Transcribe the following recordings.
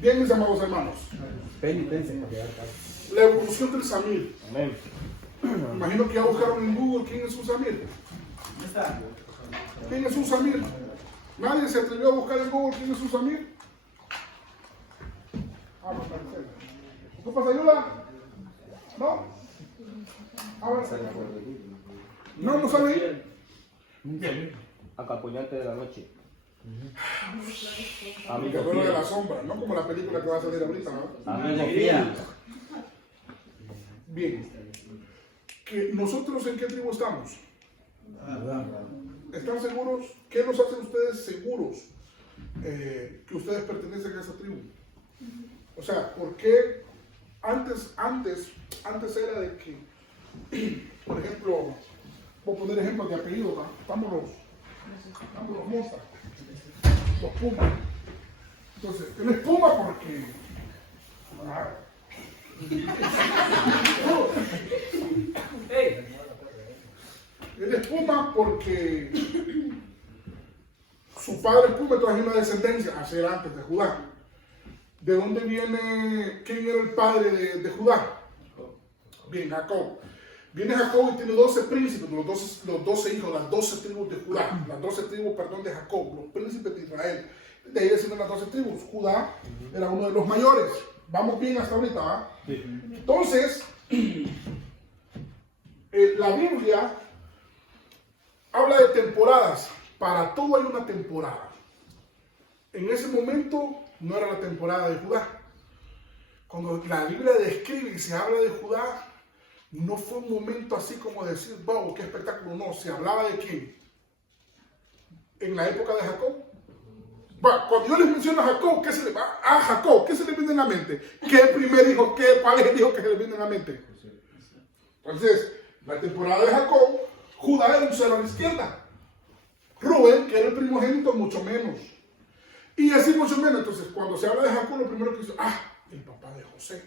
Bien, mis amados hermanos. La evolución del Samir. Amén. Imagino que ya buscaron en Google quién es un Samir. ¿Quién es un Samir? ¿Nadie se atrevió a buscar en Google quién es un Samir? Ah, no, parece. ¿Ocupas ayuda? ¿No? A ver. No, no sale ahí. Bien. Acompañante de la noche. Amigo de la sombra, no como la película que va a salir ahorita, ¿no? Amigo fiel. Bien. ¿Que nosotros en qué tribu estamos? ¿Están seguros? ¿Qué nos hacen ustedes seguros que ustedes pertenecen a esa tribu? O sea, ¿por qué antes era de que, por ejemplo, voy a poner ejemplos de apellidos, ¿no? Estamos los Mozart, los Puma. Entonces, él es Puma porque... Él es Puma porque su padre es Puma, entonces hay una descendencia, así era antes de Judá. ¿De dónde viene? ¿Quién era el padre de Judá? Bien, Jacob. Viene Jacob y tiene 12 príncipes, los 12 hijos, las 12 tribus de Judá, las 12 tribus, perdón, de Jacob, los príncipes de Israel. De ahí descienden las 12 tribus. Judá era uno de los mayores. Vamos bien hasta ahorita, ¿va? Sí. Entonces, la Biblia habla de temporadas. Para todo hay una temporada. En ese momento no era la temporada de Judá. Cuando la Biblia describe y se habla de Judá, no fue un momento así como decir, wow, qué espectáculo. No, se hablaba de quién. En la época de Jacob. Bueno, cuando yo les menciono a Jacob, ¿qué se le va? A Jacob, ¿qué se le viene en la mente? ¿Qué primer hijo? ¿Cuál es el hijo que se le viene en la mente? Entonces, la temporada de Jacob, Judá era un cero a la izquierda. Rubén, que era el primogénito, mucho menos. Y así mucho menos. Entonces, cuando se habla de Jacob, lo primero que dice, el papá de José.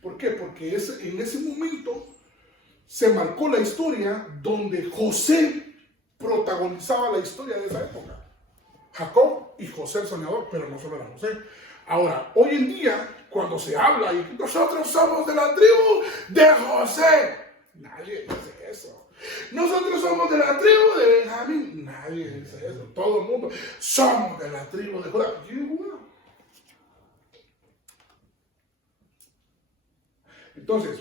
¿Por qué? Porque en ese momento se marcó la historia donde José protagonizaba la historia de esa época. Jacob y José el soñador, pero no solo era José. Ahora, hoy en día, cuando se habla y nosotros somos de la tribu de José, nadie dice eso. Nosotros somos de la tribu de Benjamín, nadie dice eso. Todo el mundo somos de la tribu de Judá. ¿Quién es Judá? Entonces,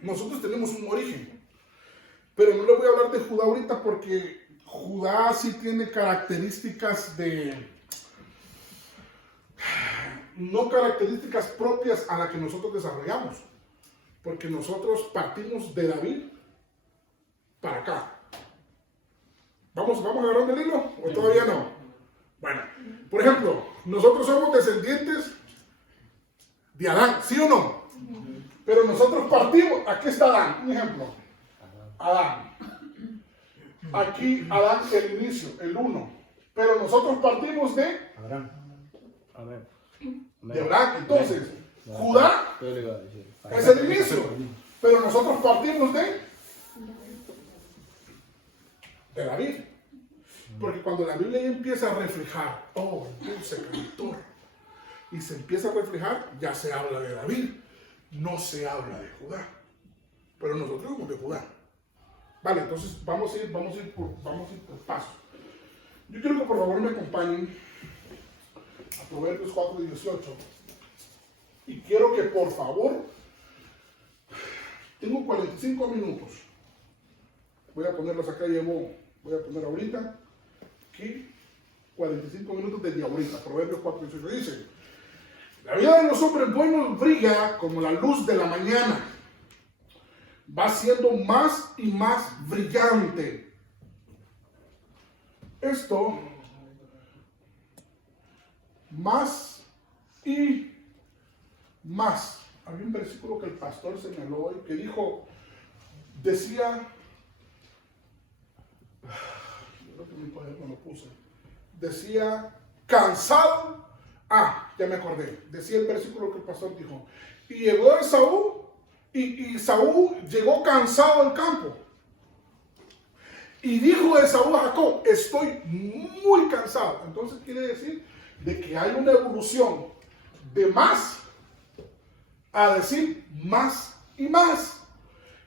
nosotros tenemos un origen, pero no le voy a hablar de Judá ahorita porque Judá sí tiene características no características propias a las que nosotros desarrollamos, porque nosotros partimos de David para acá. ¿Vamos agarrando el hilo o todavía no? Bueno, por ejemplo, nosotros somos descendientes de Adán, ¿sí o no? Pero nosotros partimos, aquí está Adán, un ejemplo. Adán. Aquí Adán el inicio, el uno. Pero nosotros partimos de Abraham. Amén. De Abraham. Entonces, Judá es el inicio. Pero nosotros partimos de David. Porque cuando la Biblia empieza a reflejar, el dulce cantor, y se empieza a reflejar, ya se habla de David. No se habla de Judá. Pero nosotros somos de Judá. Vale, entonces vamos a ir por paso. Yo quiero que por favor me acompañen a Proverbios 4:18. Y quiero que por favor, tengo 45 minutos. Voy a ponerlos acá, voy a poner ahorita, aquí, 45 minutos desde ahorita. Proverbios 4:18 dice, la vida de los hombres buenos brilla como la luz de la mañana. Va siendo más y más brillante. Esto, más y más. Había un versículo que el pastor señaló hoy que decía, yo creo que mi cuaderno lo puse, decía, cansado. Ya me acordé. Decía el versículo que el pastor dijo. Y llegó Esaú. Y Saúl llegó cansado al campo. Y dijo Esaú a Jacob, estoy muy cansado. Entonces quiere decir de que hay una evolución de más a decir más y más.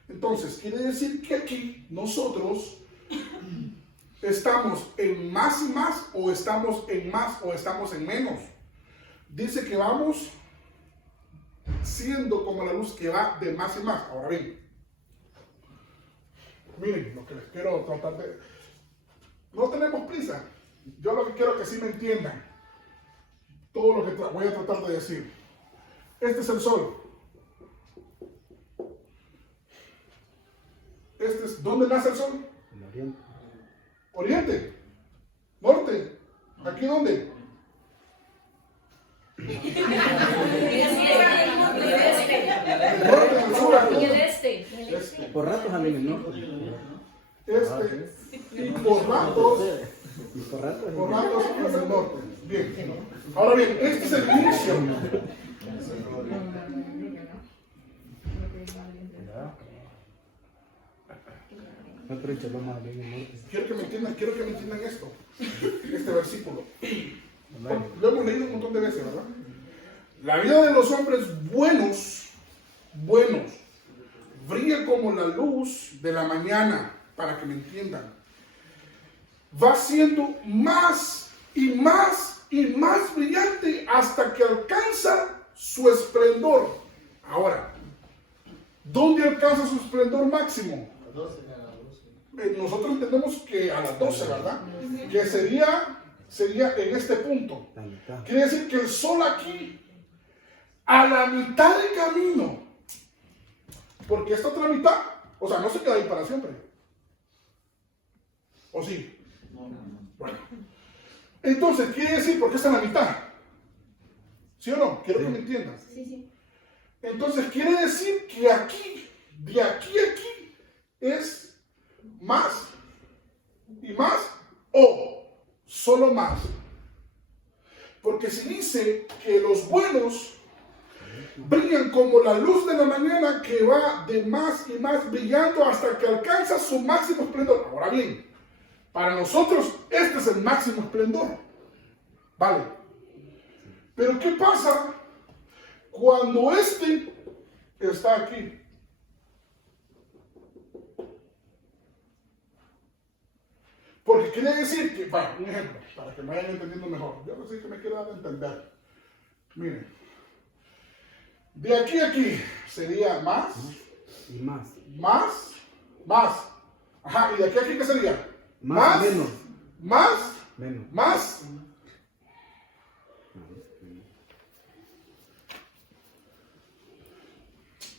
Entonces, quiere decir que aquí nosotros estamos en más y más, o estamos en más, o estamos en menos. Dice que vamos siendo como la luz que va de más y más. Ahora bien, miren, lo que les quiero tratar de... No tenemos prisa. Yo lo que quiero que sí me entiendan todo lo que voy a tratar de decir. Este es el sol. ¿Dónde nace el sol? En Oriente. Oriente, norte. ¿Aquí dónde? Norte, del sur, Y el este. Por ratos a mí no. y por ratos Y por ratos. es el norte. Bien. Ahora bien, este es el inicio. No, pero echarlo más bien el norte. Quiero que me entiendan esto. Este versículo. Lo hemos leído un montón de veces, ¿verdad? La vida de los hombres buenos, brilla como la luz de la mañana, para que me entiendan. Va siendo más y más y más brillante hasta que alcanza su esplendor. Ahora, ¿dónde alcanza su esplendor máximo? Nosotros entendemos que a las 12, ¿verdad? Que sería en este punto. Quiere decir que el sol aquí, a la mitad del camino, porque esta otra mitad, o sea, no se queda ahí para siempre. ¿O sí? Bueno. Entonces, quiere decir, porque está en la mitad. ¿Sí o no? Quiero que me entiendas. Sí. Entonces, quiere decir que aquí, de aquí a aquí, es más y más, o solo más. Porque si dice que los buenos brillan como la luz de la mañana, que va de más y más brillando hasta que alcanza su máximo esplendor. Ahora bien, para nosotros este es el máximo esplendor. ¿Vale? Pero ¿qué pasa cuando este está aquí? Porque quiere decir que, bueno, un ejemplo, para que me vayan entendiendo mejor. Yo no sé que me quiero dar a entender. Miren, de aquí a aquí sería más Y más. más. Ajá, y de aquí a aquí, ¿qué sería? Más, menos. Más, Menos. más.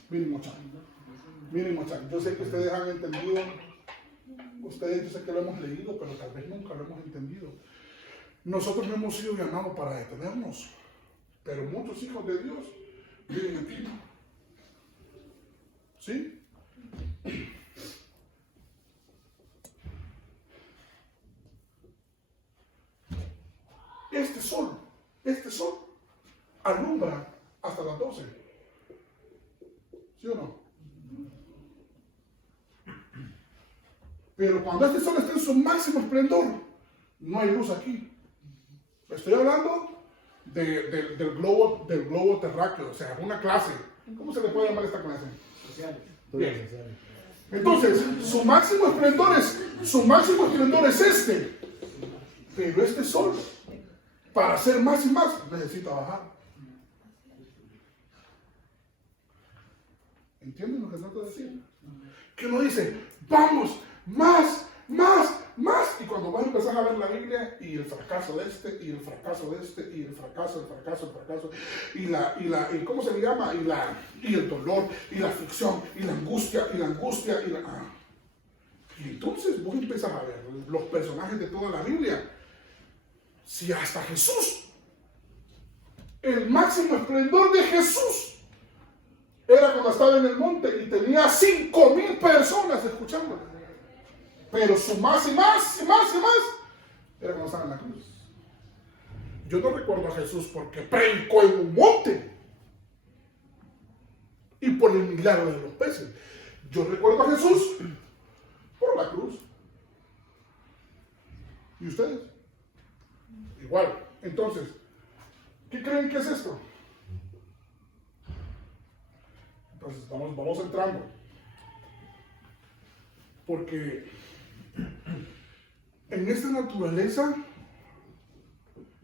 Miren, muchachos, yo sé que ustedes han entendido. Ustedes, yo sé que lo hemos leído, pero tal vez nunca lo hemos entendido. Nosotros no hemos sido llamados para detenernos, pero muchos hijos de Dios viven aquí. ¿Sí? Este sol, alumbra hasta las 12. ¿Sí o no? Pero cuando este sol está en su máximo esplendor, no hay luz aquí. Estoy hablando del globo terráqueo, o sea, una clase. ¿Cómo se le puede llamar esta clase? Bien. Entonces, su máximo esplendor es este. Pero este sol, para ser más y más, necesita bajar. ¿Entienden lo que trato de decir? Que uno dice, vamos, más. Y cuando vas a empezar a ver la Biblia, y el fracaso de este, y el fracaso de este, y el fracaso, y ¿cómo se le llama? Y el dolor, y la aflicción, y la angustia. Y entonces vos empiezas a ver los personajes de toda la Biblia. Si hasta Jesús, el máximo esplendor de Jesús, era cuando estaba en el monte y tenía 5,000 personas escuchándole. Pero su más y más era cuando estaba en la cruz. Yo no recuerdo a Jesús porque predicó en un monte y por el milagro de los peces. Yo recuerdo a Jesús por la cruz. ¿Y ustedes? Igual. Entonces, ¿qué creen que es esto? Entonces vamos entrando. Porque en esta naturaleza,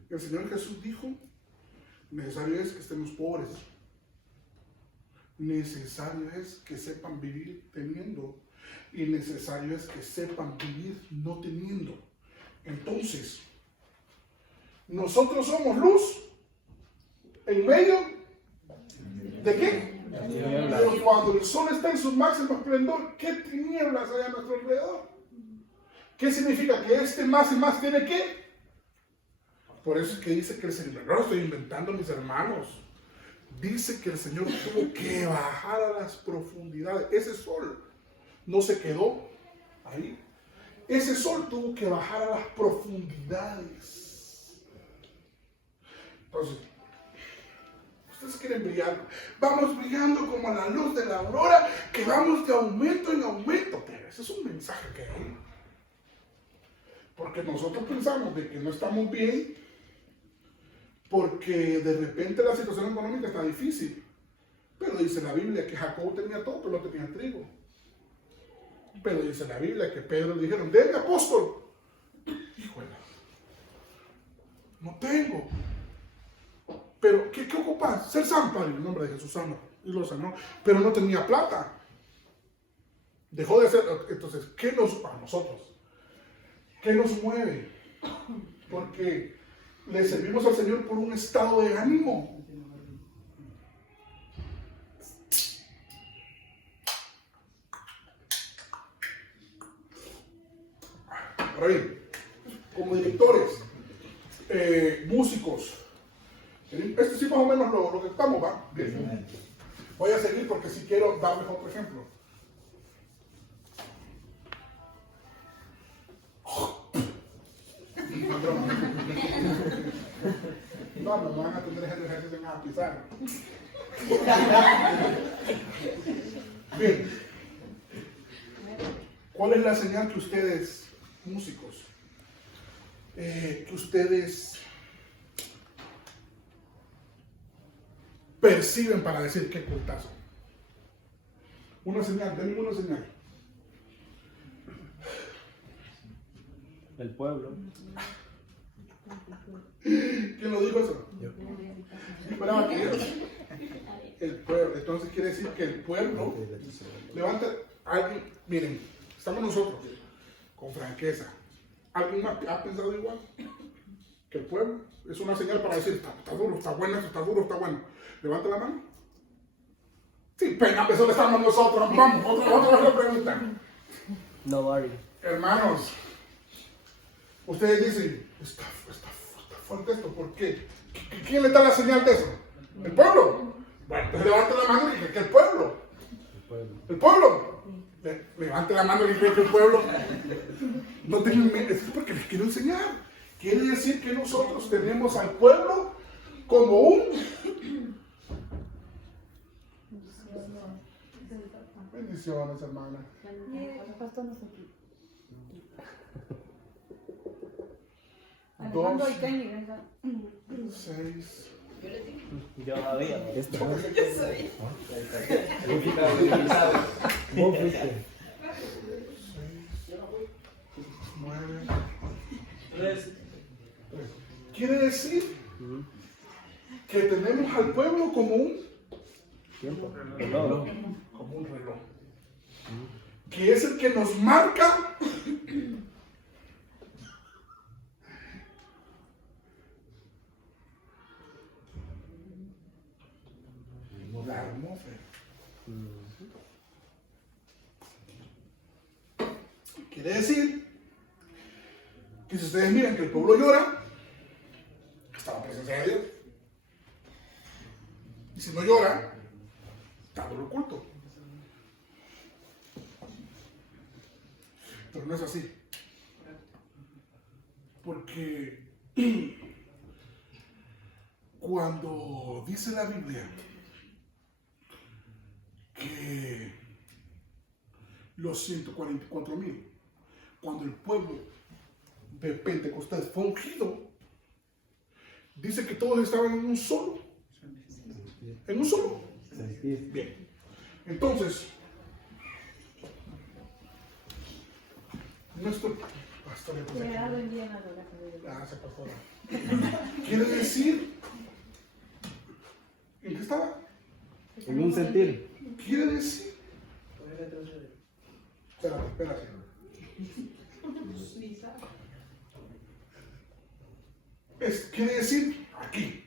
el Señor Jesús dijo, necesario es que estemos pobres. Necesario es que sepan vivir teniendo. Y necesario es que sepan vivir no teniendo. Entonces, nosotros somos luz en medio de qué? Pero cuando el sol está en su máximo esplendor, ¿qué tinieblas hay a nuestro alrededor? ¿Qué significa? Que este más y más tiene que. Por eso es que dice que el Señor, no lo estoy inventando, mis hermanos. Dice que el Señor tuvo que bajar a las profundidades. Ese sol no se quedó ahí. Ese sol tuvo que bajar a las profundidades. Entonces, ustedes quieren brillar. Vamos brillando como la luz de la aurora, que vamos de aumento en aumento. Pero ese es un mensaje que hay. Porque nosotros pensamos de que no estamos bien, porque de repente la situación económica está difícil. Pero dice la Biblia que Jacob tenía todo, pero no tenía trigo. Pero dice la Biblia que Pedro le dijeron, denme apóstol. Híjole, no tengo. Pero, ¿qué ocupas? Ser santo. En el nombre de Jesús sanó. Y lo sanó. Pero no tenía plata. Dejó de ser. Entonces, ¿qué nos, a nosotros? ¿Qué nos mueve? Porque le servimos al Señor por un estado de ánimo. Ahora bien, como directores, músicos, este sí más o menos lo que estamos, ¿va? Bien. Voy a seguir porque si quiero darles otro ejemplo. No, me van a tener ejercicio en la pizarra. Bien. ¿Cuál es la señal que ustedes, músicos, que ustedes perciben para decir qué cultazo? Una señal, denme una señal. El pueblo. ¿Quién lo dijo eso? Yo. Esperaba que el pueblo. Entonces quiere decir que el pueblo levanta a alguien. Miren, estamos nosotros con franqueza. ¿Alguien más ha pensado igual? Que el pueblo es una señal para decir está duro, está bueno, está duro, está bueno. Levanta la mano. Sí, pena, eso estamos nosotros. Vamos, otra pregunta. Nobody. Hermanos, ustedes dicen, está fuerte esto, ¿por qué? ¿Quién le da la señal de eso? ¿El pueblo? Bueno, entonces levante la mano y dice que el pueblo. ¿El pueblo? Levante la mano y dice que el pueblo. No tengan miedo, es porque les quiero enseñar. Quiere decir que nosotros tenemos al pueblo como un. Bendiciones, hermana. Dos, 6. Yo había. Vos fuiste. 9. 3. Quiere decir que tenemos al pueblo como un Tiempo. como un reloj, que es el que nos marca la atmósfera. Quiere decir que si ustedes miran que el pueblo llora, está la presencia de Dios. Y si no llora, está duro el culto. Pero no es así. Porque cuando dice la Biblia que los 144,000, cuando el pueblo de Pentecostés fue ungido, dice que todos estaban en un solo. En un solo. Bien. Entonces, nuestro pastor, gracias, pastora. Quiere decir, ¿en qué estaba? En un sentir. Quiere decir, espérate. Quiere decir aquí.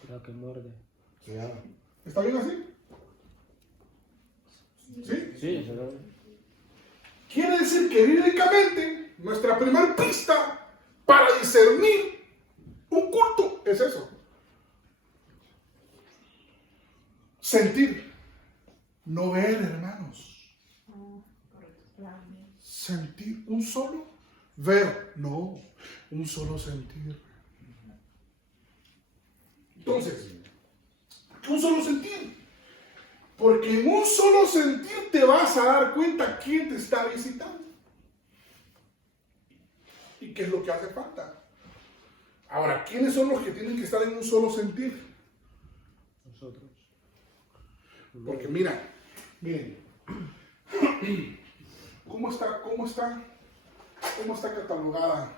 Cuidado que muerde. ¿Está bien así? ¿Sí? Sí, pero... Quiere decir que bíblicamente nuestra primera pista para discernir un culto es eso. Sentir. No ver, hermanos. Sentir un solo ver, no, un solo sentir. Entonces, un solo sentir. Porque en un solo sentir te vas a dar cuenta quién te está visitando. ¿Y qué es lo que hace falta? Ahora, ¿quiénes son los que tienen que estar en un solo sentir? Nosotros. Porque miren, ¿cómo está catalogada?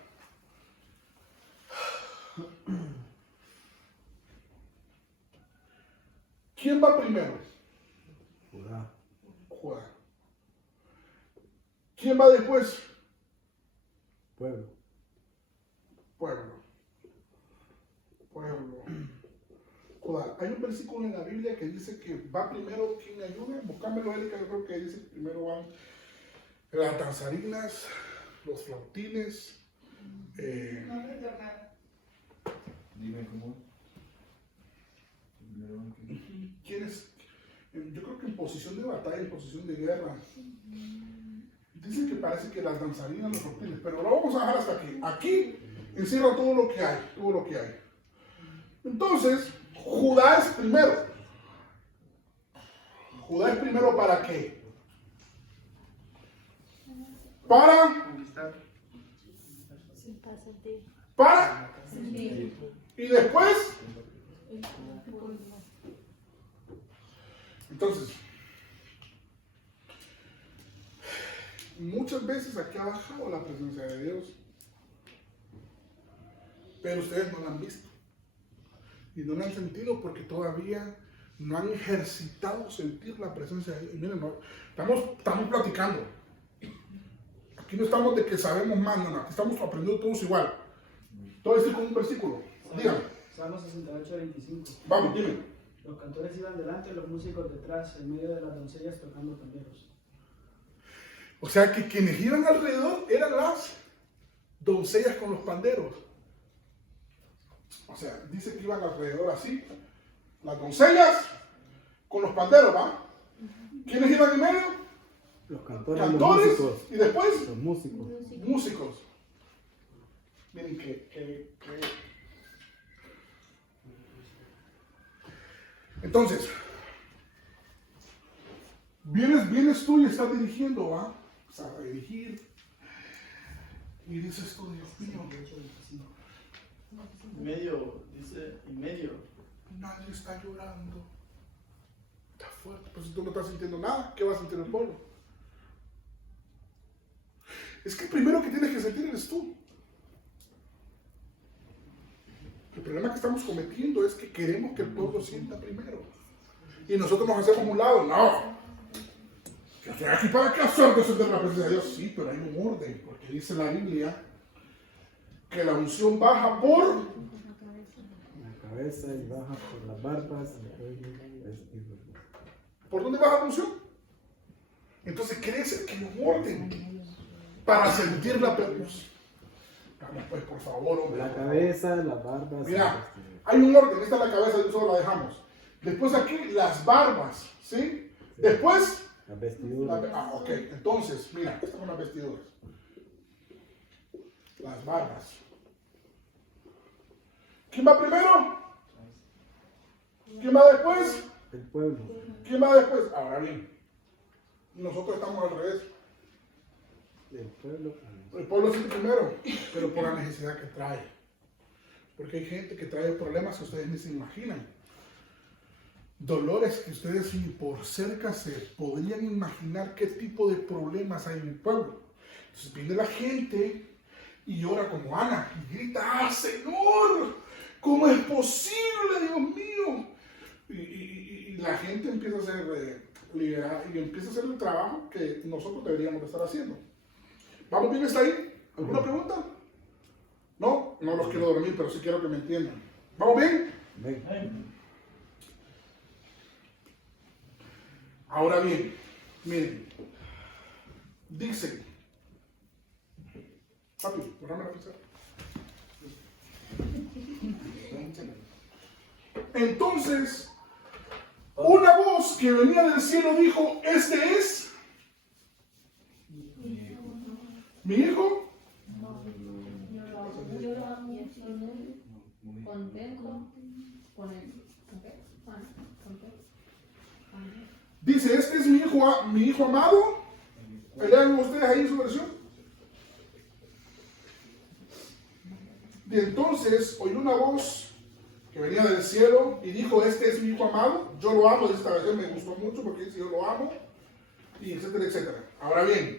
¿Quién va primero? Judá. ¿Quién va después? Pueblo. Judá. Hay un versículo en la Biblia que dice que va primero quien ayuda. Buscámelo, Erika, yo creo que dice que primero van las danzarinas, los flautines. Dime cómo. ¿Quiénes? Yo creo que en posición de batalla, en posición de guerra. Dice que parece que las danzarinas, los flautines, pero lo vamos a dejar hasta aquí. Aquí encierra todo lo que hay. Entonces, Judá es primero. ¿Judá es primero para qué? Para y después. Entonces, muchas veces aquí ha bajado la presencia de Dios, pero ustedes no la han visto y no la han sentido porque todavía no han ejercitado sentir la presencia de Dios. Y miren, estamos platicando. Aquí no estamos de que sabemos más, no, aquí estamos aprendiendo todos igual. Todo esto con un versículo. Dígame. Salmo 68, 25. Vamos, dime. Los cantores iban delante, los músicos detrás, en medio de las doncellas tocando panderos. O sea que quienes iban alrededor eran las doncellas con los panderos. O sea, dice que iban alrededor así. Las doncellas con los panderos, ¿va? ¿Quiénes iban en medio? Los cantores, Cantores. los músicos. Y después, Los músicos. músicos. Miren que... Entonces, vienes tú y estás dirigiendo, ¿va? O sea, a dirigir. Y dices tú, Dios mío, En medio, dice, en medio. nadie está llorando. Está fuerte, pues si tú no estás sintiendo nada, ¿qué va a sentir el pueblo? Es que el primero que tienes que sentir eres tú. El problema que estamos cometiendo es que queremos que el pueblo sienta primero. Y nosotros nos hacemos a un lado. No. Yo estoy aquí para que absorbe sentir la presencia de Dios. Sí, pero hay un orden. Porque dice la Biblia que la unción baja por... La cabeza y baja por las barbas. ¿Por dónde baja la unción? Entonces quiere decir que hay un orden para sentir la presencia. Vamos pues, por favor, hombre. La cabeza, las barbas. Mira, hay un orden, esta es la cabeza y solo la dejamos. Después aquí las barbas, ¿sí? Después, Las vestiduras. ok, entonces, mira, estas son las vestiduras. Las barbas. ¿Quién va primero? ¿Quién va después? El pueblo. ¿Quién va después? Ahora bien, nosotros estamos al revés. El pueblo. El pueblo es el primero, pero por la necesidad que trae. Porque hay gente que trae problemas que ustedes ni se imaginan. Dolores que ustedes ni por cerca se podrían imaginar qué tipo de problemas hay en el pueblo. Entonces viene la gente y ora como Ana y grita, ¡ah, Señor! ¿Cómo es posible, Dios mío? Y la gente empieza a ser liberada y empieza a hacer el trabajo que nosotros deberíamos de estar haciendo. ¿Vamos bien hasta ahí? ¿Alguna pregunta? No los quiero dormir, pero sí quiero que me entiendan. ¿Vamos bien? Ahora bien, miren, dice, papi, borrame la pizarra. Entonces, una voz que venía del cielo dijo, este es mi hijo. Yo lo amo y estoy muy contento con él. Dice, este es mi hijo amado. ¿Lean ustedes ahí en su versión? Y entonces oyó una voz que venía del cielo y dijo, este es mi hijo amado. Yo lo amo, de esta versión me gustó mucho porque dice, yo lo amo, y etcétera, etcétera. Ahora bien,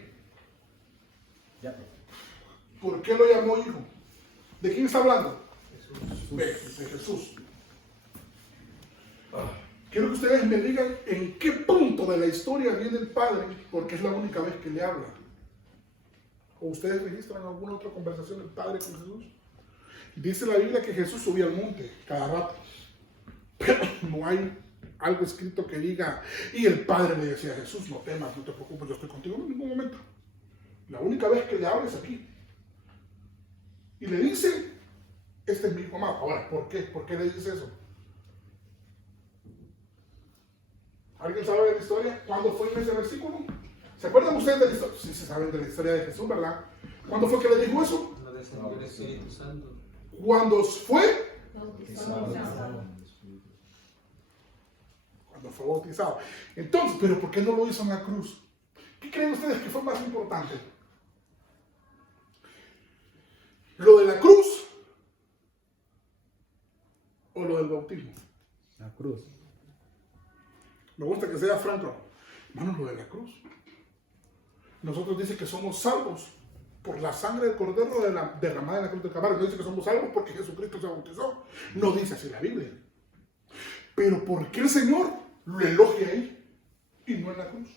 ¿por qué lo llamó hijo? ¿De quién está hablando? De Jesús. Quiero que ustedes me digan en qué punto de la historia viene el Padre, porque es la única vez que le habla. ¿O ustedes registran alguna otra conversación del Padre con Jesús? Dice la Biblia que Jesús subía al monte cada rato, pero no hay algo escrito que diga, y el Padre le decía a Jesús, no temas, no te preocupes, yo estoy contigo en ningún momento. La única vez que le habla es aquí. Y le dice, este es mi hijo amado. Ahora, ¿por qué? ¿Por qué le dice eso? ¿Alguien sabe de la historia? ¿Cuándo fue en ese versículo? ¿Se acuerdan ustedes de la historia? Sí, se saben de la historia de Jesús, ¿verdad? ¿Cuándo fue que le dijo eso? La descendió del Espíritu Santo. ¿Cuándo fue? Cuando fue bautizado. Entonces, ¿pero por qué no lo hizo en la cruz? ¿Qué creen ustedes que fue más importante? ¿Lo de la cruz o lo del bautismo? La cruz. Me gusta que sea franco. Hermano, lo de la cruz. Nosotros dice que somos salvos por la sangre del cordero derramada en la cruz del Calvario. No dice que somos salvos porque Jesucristo se bautizó. No dice así la Biblia. Pero ¿por qué el Señor lo elogia ahí y no en la cruz?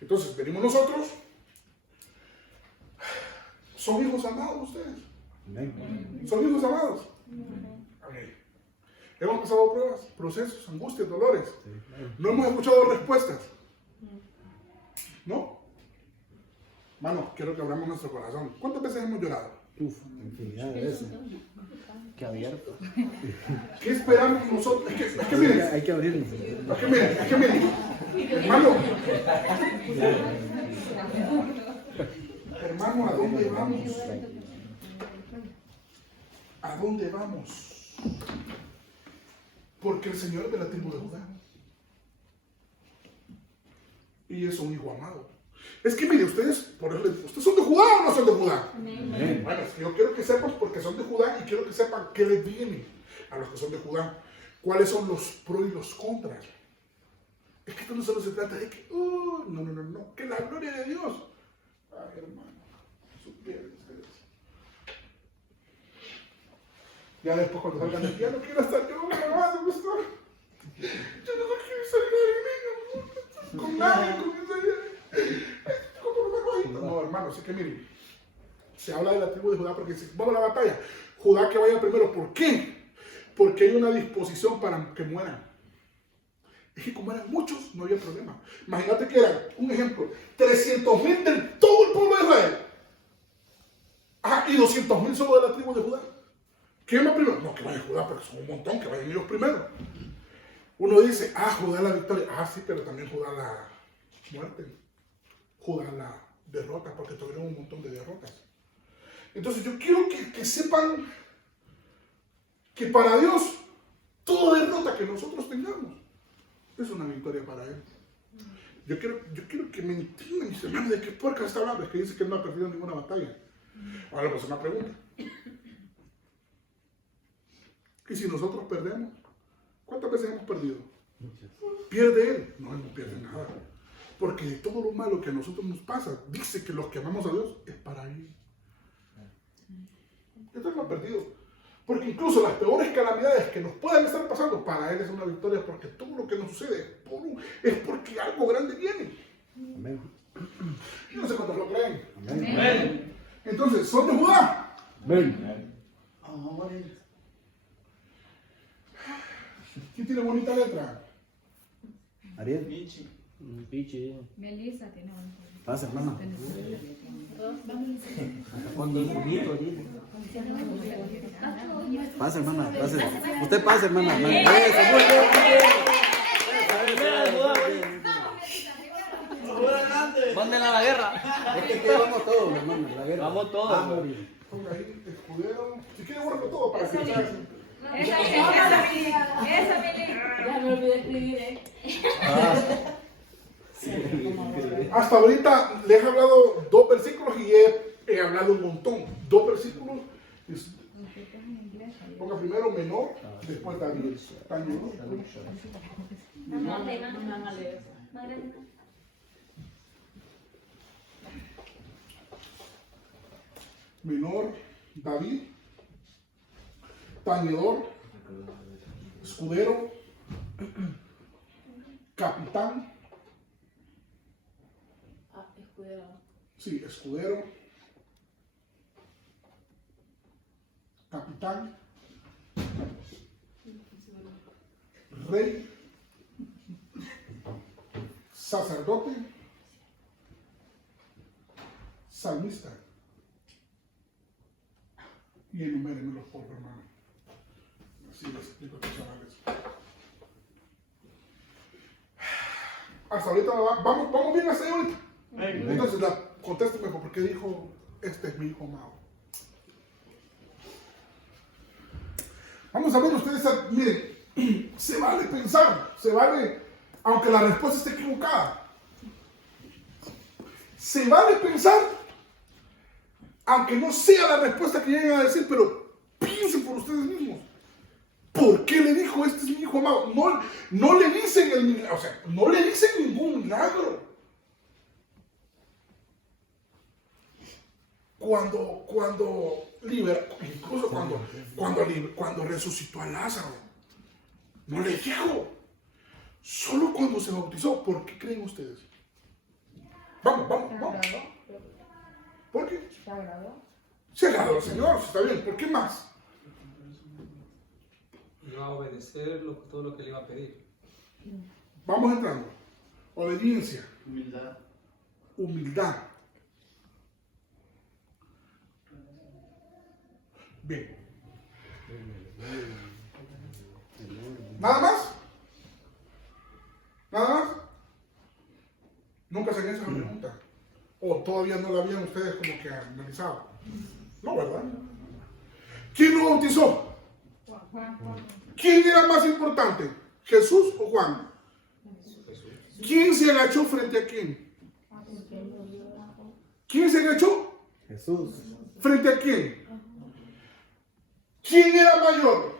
Entonces, venimos nosotros. ¿Son hijos amados ustedes? Amén. ¿Son hijos amados? Amén. Hemos pasado pruebas, procesos, angustias, dolores. No hemos escuchado respuestas. ¿No? Mano, quiero que abramos nuestro corazón. ¿Cuántas veces hemos llorado? Infinidad de veces. Que abierto. ¿Qué esperamos nosotros? Es que miren, Hay que abrirlo. es que miren, hermano, ¿a dónde vamos? ¿A dónde vamos? Porque el Señor es de la tribu de Judá. Y es un hijo amado. Es que mire, ¿ustedes son de Judá o no son de Judá? Amén. Bueno, es que yo quiero que sepan porque son de Judá y quiero que sepan qué les viene a los que son de Judá. ¿Cuáles son los pros y los contras? Es que esto no solo se trata de que, no, que la gloria de Dios. Ay, hermano, supieron ustedes. Ya después cuando salgan de aquí, ya no quiero estar yo, mamá, ¿dónde estoy? Yo no quiero salir con nadie, con no, hermano, así que miren, se habla de la tribu de Judá porque dice, vamos a la batalla. Judá que vaya primero, ¿por qué? Porque hay una disposición para que mueran. Es que como eran muchos, no había problema. Imagínate que eran, un ejemplo, 300,000 de todo el pueblo de Israel. Y 200,000 solo de la tribu de Judá. ¿Quién va primero? No, que vayan Judá, porque son un montón, que vayan ellos primero. Uno dice, Judá la victoria. Sí, pero también Judá la muerte. Judá la derrota, porque tuvieron un montón de derrotas. Entonces yo quiero que sepan que para Dios, toda derrota que nosotros tengamos es una victoria para Él. Yo quiero que me entiendan, mis hermanos, de qué puerca está hablando. Es que dice que Él no ha perdido ninguna batalla. Ahora pues una pregunta. Y si nosotros perdemos, ¿cuántas veces hemos perdido? ¿Pierde él? No, él no pierde nada. Porque de todo lo malo que a nosotros nos pasa, dice que los que amamos a Dios es para él. Entonces no ha perdido. Porque incluso las peores calamidades que nos puedan estar pasando, para él es una victoria, porque todo lo que nos sucede es porque algo grande viene. Amén. Yo no sé cuántos lo creen. Amén. Entonces, ¿son de Judá? Amén. Vamos a morir. ¿Quién tiene bonita letra? Ariel, Michi. Pichi. Melissa tiene un. pasa, hermana. Cuando es bonito, Ariel. Pasa, hermana, pase. Usted pasa, hermana. Eso, muy bien. Mándenla a la guerra. Es que aquí vamos todos, hermano. La guerra. Vamos todos. Vamos, Ariel. Ponga ahí, escudero. Si quiere, borrarlo todo para que se vea. Ya me olvidé escribir, Hasta ahorita les he hablado 2 versículos y he hablado un montón. 2 versículos. Ponga primero menor, después David. Tañedor. Menor, David. Tañedor. Escudero. Capitán. Escudero. Sí, escudero. Capitán. Rey. Sacerdote. Salmista. Y enumérenmelos por hermano. Así les explico a los chavales. Hasta ahorita vamos bien hasta ahí ahorita. Entonces, contésteme por qué dijo, este es mi hijo amado. Vamos a ver, ustedes, miren, se vale pensar, se vale, aunque la respuesta esté equivocada. Se vale pensar, aunque no sea la respuesta que lleguen a decir, pero piensen por ustedes mismos. ¿Por qué le dijo, este es mi hijo amado? No le dicen el milagro, o sea, no le dicen ningún milagro. Incluso cuando resucitó a Lázaro, no le dijo, solo cuando se bautizó. ¿Por qué creen ustedes? Vamos. ¿Por qué? ¿Se agradó? Se agradó al Señor, está bien. ¿Por qué más? No a obedecer todo lo que le iba a pedir. Vamos entrando. Obediencia, humildad. Bien. ¿Nada más? ¿Nada más? Nunca se han hecho esa pregunta. O todavía no la habían ustedes como que analizado. No, ¿verdad? ¿Quién lo bautizó? ¿Quién era más importante? ¿Jesús o Juan? ¿Quién se agachó frente a quién? ¿Quién se agachó? Jesús. ¿Frente a quién? ¿Quién era mayor?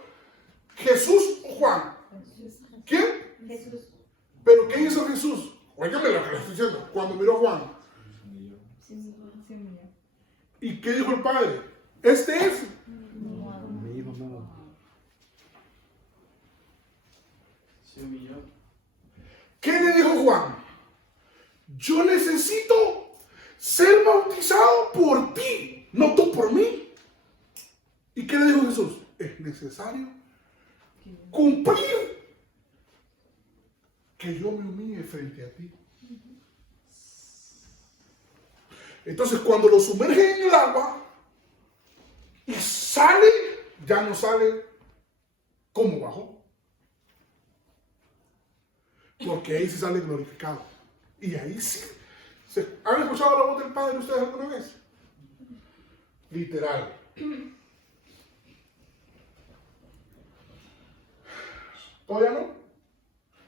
¿Jesús o Juan? ¿Quién? Jesús. ¿Pero qué hizo Jesús? Óigame lo que le estoy diciendo. Cuando miró a Juan. Sí, mira. ¿Y qué dijo el Padre? Este es. Mi hijo amado. Se humilló. ¿Qué le dijo Juan? Yo necesito ser bautizado por ti, no tú por mí. ¿Y qué le dijo Jesús? Es necesario cumplir que yo me humille frente a ti. Entonces, cuando lo sumerge en el agua y sale, ya no sale como bajó. Porque ahí sí sale glorificado. Y ahí sí. ¿Han escuchado la voz del Padre ustedes alguna vez? Literal. ¿Todavía no?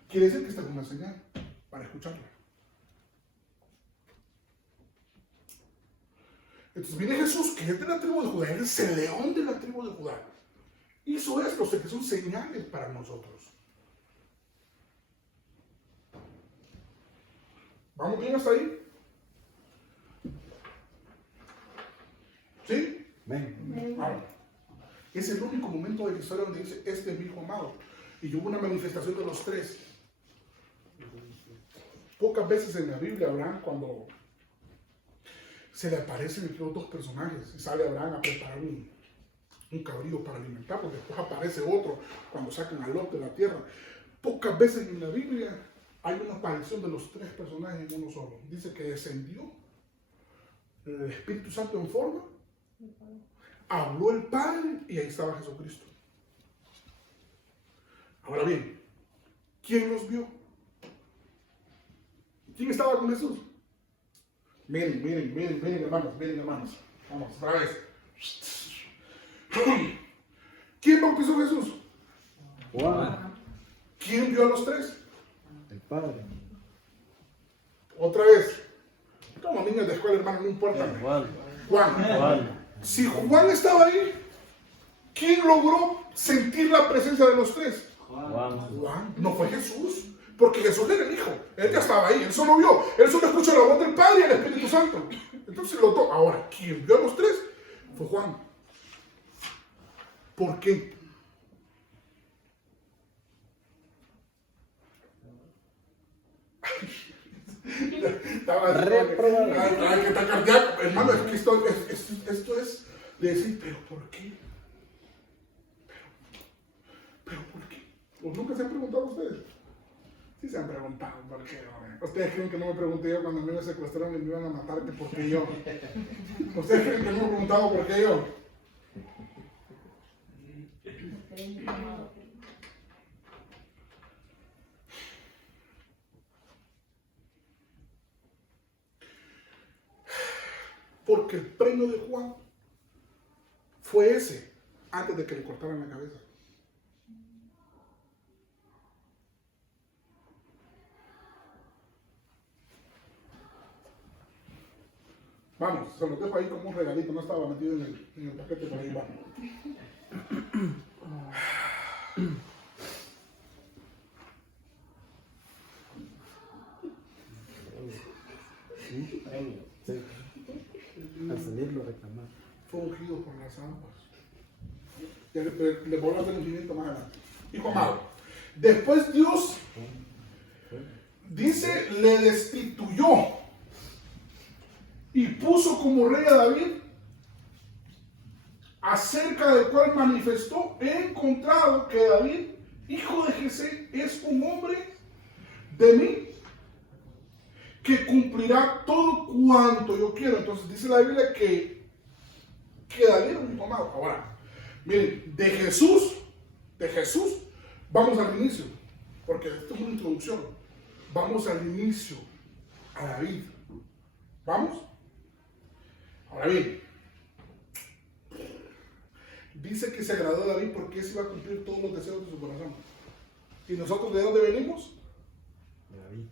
Quiere decir que esta es una señal para escucharla. Entonces viene Jesús, que es de la tribu de Judá, él es el león de la tribu de Judá. hizo esto, o sea, que son señales para nosotros. ¿Vamos bien hasta ahí? ¿Sí? Amén. Vamos. Es el único momento de la historia donde dice, este es mi hijo amado. Y hubo una manifestación de los tres. Pocas veces en la Biblia, Abraham, cuando se le aparecen los dos personajes, y sale Abraham a preparar un cabrío para alimentar, porque después aparece otro cuando sacan a Lot de la tierra. Pocas veces en la Biblia hay una aparición de los tres personajes en uno solo. Dice que descendió el Espíritu Santo en forma, habló el Padre y ahí estaba Jesucristo. Ahora bien, ¿quién los vio? ¿Quién estaba con Jesús? Miren, hermanos. Vamos, otra vez. ¿Quién bautizó a Jesús? Juan, ¿Quién vio a los tres? el Padre. Otra vez. Como niños de escuela, hermano, no importa. Juan. Si Juan estaba ahí, ¿quién logró sentir la presencia de los tres? Juan. No fue Jesús. Porque Jesús era el Hijo. Él ya estaba ahí. Él solo vio. Él solo escuchó la voz del Padre y el Espíritu Santo. Entonces los dos. Ahora, ¿quién vio a los tres? Fue Juan. ¿Por qué? Estaba reprobado. Hermano, es que esto es de decir, ¿pero por qué? ¿Pero por qué? ¿O nunca se han preguntado ustedes? Sí se han preguntado por qué. ¿Ustedes creen que no me pregunté yo cuando me secuestraron y me iban a matar? ¿Que por qué yo? ¿Ustedes creen que no me he preguntado por qué yo? Porque el premio de Juan fue ese, antes de que le cortaran la cabeza. Vamos, se lo dejo ahí como un regalito, no estaba metido en el paquete, por ahí va. Sí. Al salir lo reclamaron. Fue ungido por las aguas. Ya le vuelvo a hacer el siguiente más adelante. Hijo amado, después Dios dice, le destituyó y puso como rey a David, acerca del cual manifestó, he encontrado que David, hijo de Jesé, es un hombre de mí, que cumplirá todo cuanto yo quiero. Entonces dice la Biblia que David es un hijo amado. Ahora, miren, de Jesús, vamos al inicio, porque esto es una introducción. Vamos al inicio, a David. ¿Vamos? Ahora bien, dice que se agradó a David porque él se iba a cumplir todos los deseos de su corazón. ¿Y nosotros de dónde venimos? De David.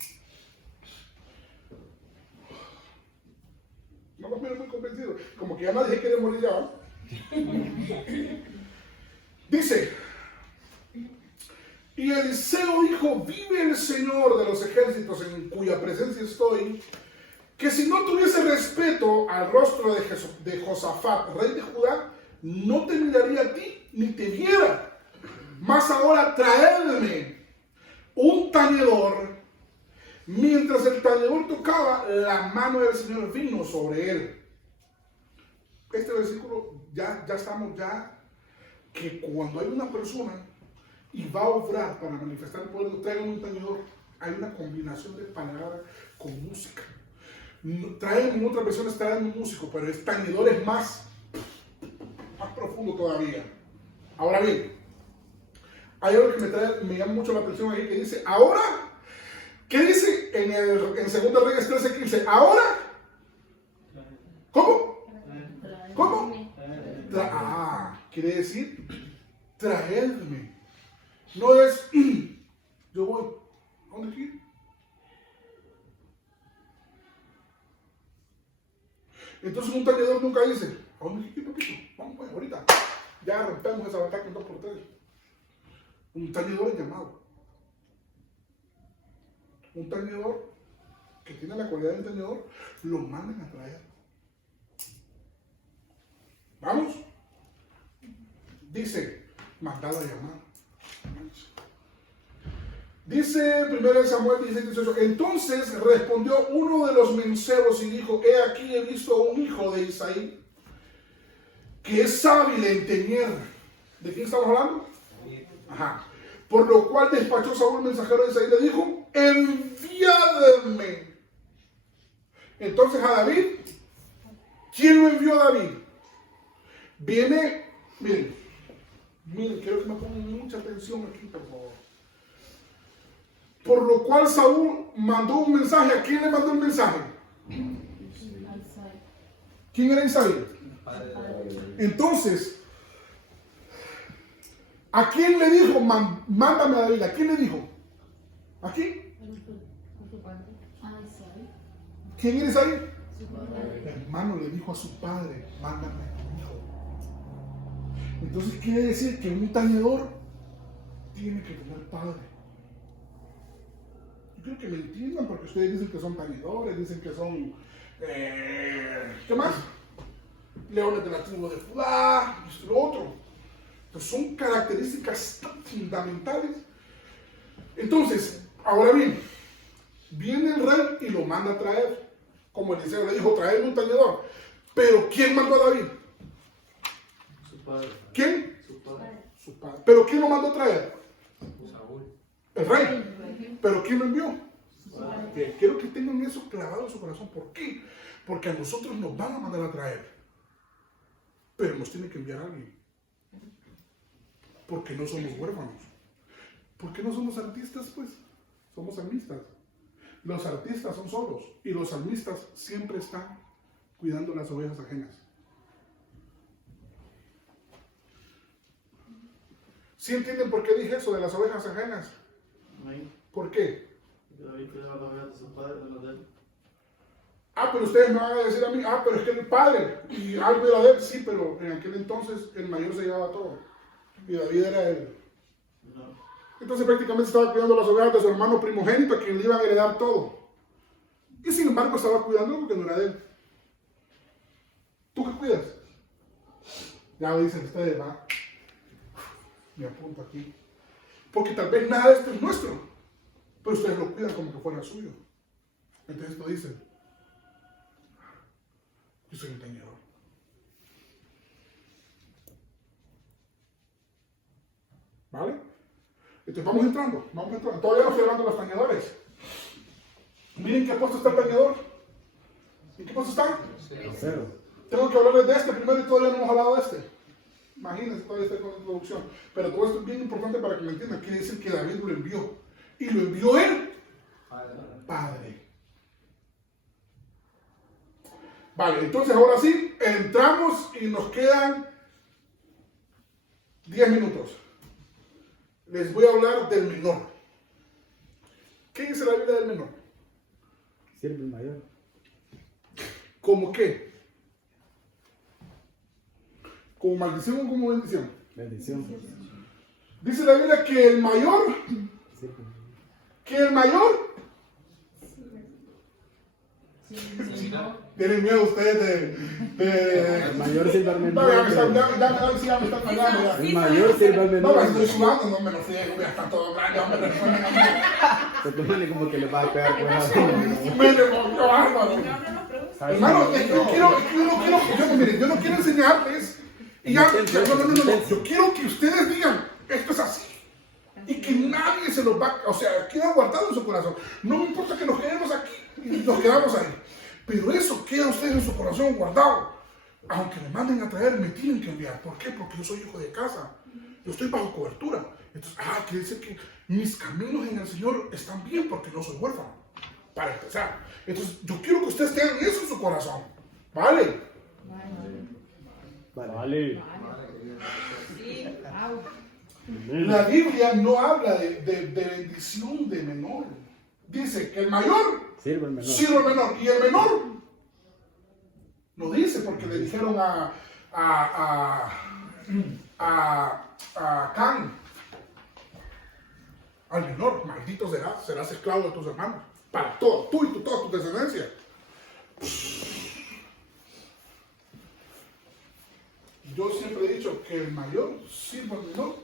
No los miro muy convencidos, como que ya nadie quiere morir ya, ¿va? Dice, y Eliseo dijo, vive el Señor de los ejércitos en cuya presencia estoy, que si no tuviese respeto al rostro de Josafat, rey de Judá, no te miraría a ti ni te viera. Mas ahora traedme un tañedor. Mientras el tañedor tocaba, la mano del Señor vino sobre él. Este versículo ya estamos que cuando hay una persona y va a obrar para manifestar el poder de Dios, traigan un tañedor. Hay una combinación de palabras con música. Traen en otras versiones, traen un músico, pero el tañedor es más profundo todavía. Ahora bien, hay algo que me llama mucho la atención aquí que dice, ahora, ¿qué dice en 2 Reyes 13:15? Ahora, ¿cómo? Quiere decir, traedme. No es, yo voy, ¿a dónde quiero? Entonces un tañedor nunca dice, ¿a dónde quiero, papito? Vamos pues, ahorita. ya rompemos esa batalla en 2x3. Un tañedor es llamado. Un tañedor que tiene la cualidad de un tañedor, lo mandan a traer. ¿Vamos? Dice, mandado a llamar. Dice 1 Samuel 16:18. Entonces respondió uno de los menceros y dijo: he aquí he visto un hijo de Isaí que es hábil en teñir. ¿De quién estamos hablando? Ajá. Por lo cual despachó Saúl, mensajero de Isaí, y le dijo: enviadme. Entonces a David, ¿quién lo envió a David? Viene, miren, quiero que me pongan mucha atención aquí, por favor. Por lo cual Saúl mandó un mensaje. ¿A quién le mandó el mensaje? ¿Quién era Isaí? Entonces, ¿a quién le dijo, mándame a David? ¿A quién le dijo? ¿A quién? ¿Quién era Isaí? Hermano, le dijo a su padre, mándame a tu hijo. Entonces quiere decir que un tañedor tiene que tener padre. Yo creo que me entiendan, porque ustedes dicen que son tañedores, dicen que son, ¿qué más? Leones de la tribu de Judá, esto y lo otro. Entonces son características tan fundamentales. Entonces, ahora bien, viene el rey y lo manda a traer. Como Eliseo le dijo, traerme un tañedor. Pero ¿quién mandó a David? Su padre. ¿Quién? Su padre. Su padre. ¿Pero quién lo mandó a traer? Saúl. El rey. ¿Pero quién lo envió? Que quiero que tengan eso clavado en su corazón. ¿Por qué? Porque a nosotros nos van a mandar a traer. Pero nos tiene que enviar alguien. Porque no somos huérfanos. ¿Por qué no somos artistas? Pues somos salmistas. Los artistas son solos y los salmistas siempre están cuidando las ovejas ajenas. ¿Sí entienden por qué dije eso de las ovejas ajenas? Amén. ¿Por qué? David cuidaba las ovejas de su padre, de las de él. Ah, pero ustedes me van a decir a mí, pero es que el padre y algo era de él, sí, pero en aquel entonces el mayor se llevaba todo y David era él. No. Entonces prácticamente estaba cuidando las ovejas de su hermano primogénito, a quien le iban a heredar todo. Y sin embargo estaba cuidando algo que no era de él. ¿Tú qué cuidas? Ya lo dicen ustedes, va. Me apunto aquí. Porque tal vez nada de esto es nuestro, pero ustedes lo cuidan como que fuera suyo. Entonces esto dicen: yo soy un tañedor. ¿Vale? Entonces vamos entrando. Todavía no estoy hablando de los tañedores. Miren qué puesto está el tañedor. ¿En qué puesto está? Cero. Tengo que hablarles de este primero y todavía no hemos hablado de este. Imagínense, todavía estoy con la introducción. Pero todo esto es bien importante para que me entiendan. Quiere decir que David lo envió. Y lo envió él. Padre. Vale, entonces ahora sí, entramos y nos quedan 10 minutos. Les voy a hablar del menor. ¿Qué dice la Biblia del menor? Sirve el mayor. ¿Cómo qué? ¿Como maldición o como bendición? Bendición. Dice la Biblia que el mayor, tienen miedo ustedes de El mayor sirve al no, ya me están menor. hablando ya. El mayor sirve al No, me menor. estoy sudando, no me lo friego, ya está todo grande, hombre, responden a mí. Se toman como que le va a pegar con la Me le volvió bárbaro. Hermano, yo no quiero enseñarles. Y ya, no. Yo quiero que ustedes digan, esto es así. Y que nadie se los va, o sea, queda guardado en su corazón. No me importa que nos quedemos aquí y nos quedamos ahí. Pero eso queda ustedes en su corazón guardado. Aunque me manden a traer, me tienen que enviar. ¿Por qué? Porque yo soy hijo de casa. Yo estoy bajo cobertura. Entonces, quiere decir que mis caminos en el Señor están bien porque no soy huérfano. Para empezar. Entonces, yo quiero que ustedes tengan eso en su corazón. ¿Vale? Vale. La Biblia no habla de bendición de menor. Dice que el mayor Sirve el menor. sirve al menor. Y el menor no dice porque le dijeron a a Can, al menor, maldito serás esclavo de tus hermanos, para todo, tú y toda tu descendencia. Yo siempre he dicho que el mayor sirva al menor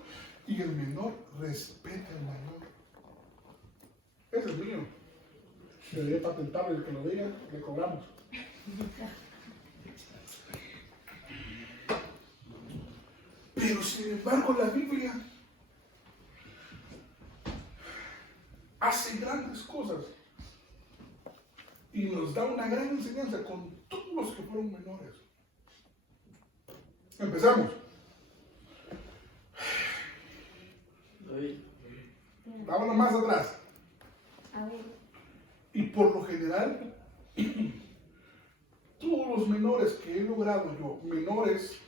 y el menor respete al mayor. Ese es mío. Debería patentarle, el que lo diga, le cobramos. Pero sin embargo la Biblia hace grandes cosas y nos da una gran enseñanza con todos los que fueron menores. Empezamos. David. Vámonos más atrás. A ver. Y por lo general, todos los menores que he logrado yo, menores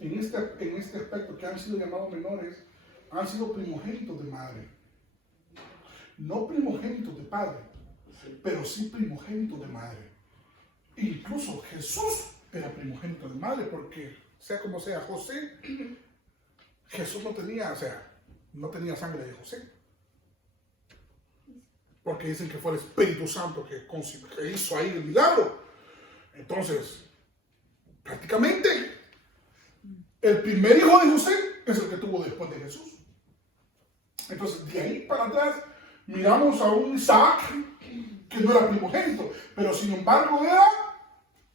en este aspecto que han sido llamados menores, han sido primogénitos de madre. No primogénitos de padre, pero sí primogénitos de madre. Incluso Jesús era primogénito de madre, porque sea como sea José, Jesús no tenía sangre de José. Porque dicen que fue el Espíritu Santo que hizo ahí el milagro. Entonces, prácticamente, el primer hijo de José es el que tuvo después de Jesús. Entonces, de ahí para atrás, miramos a un Isaac que no era primogénito, pero sin embargo era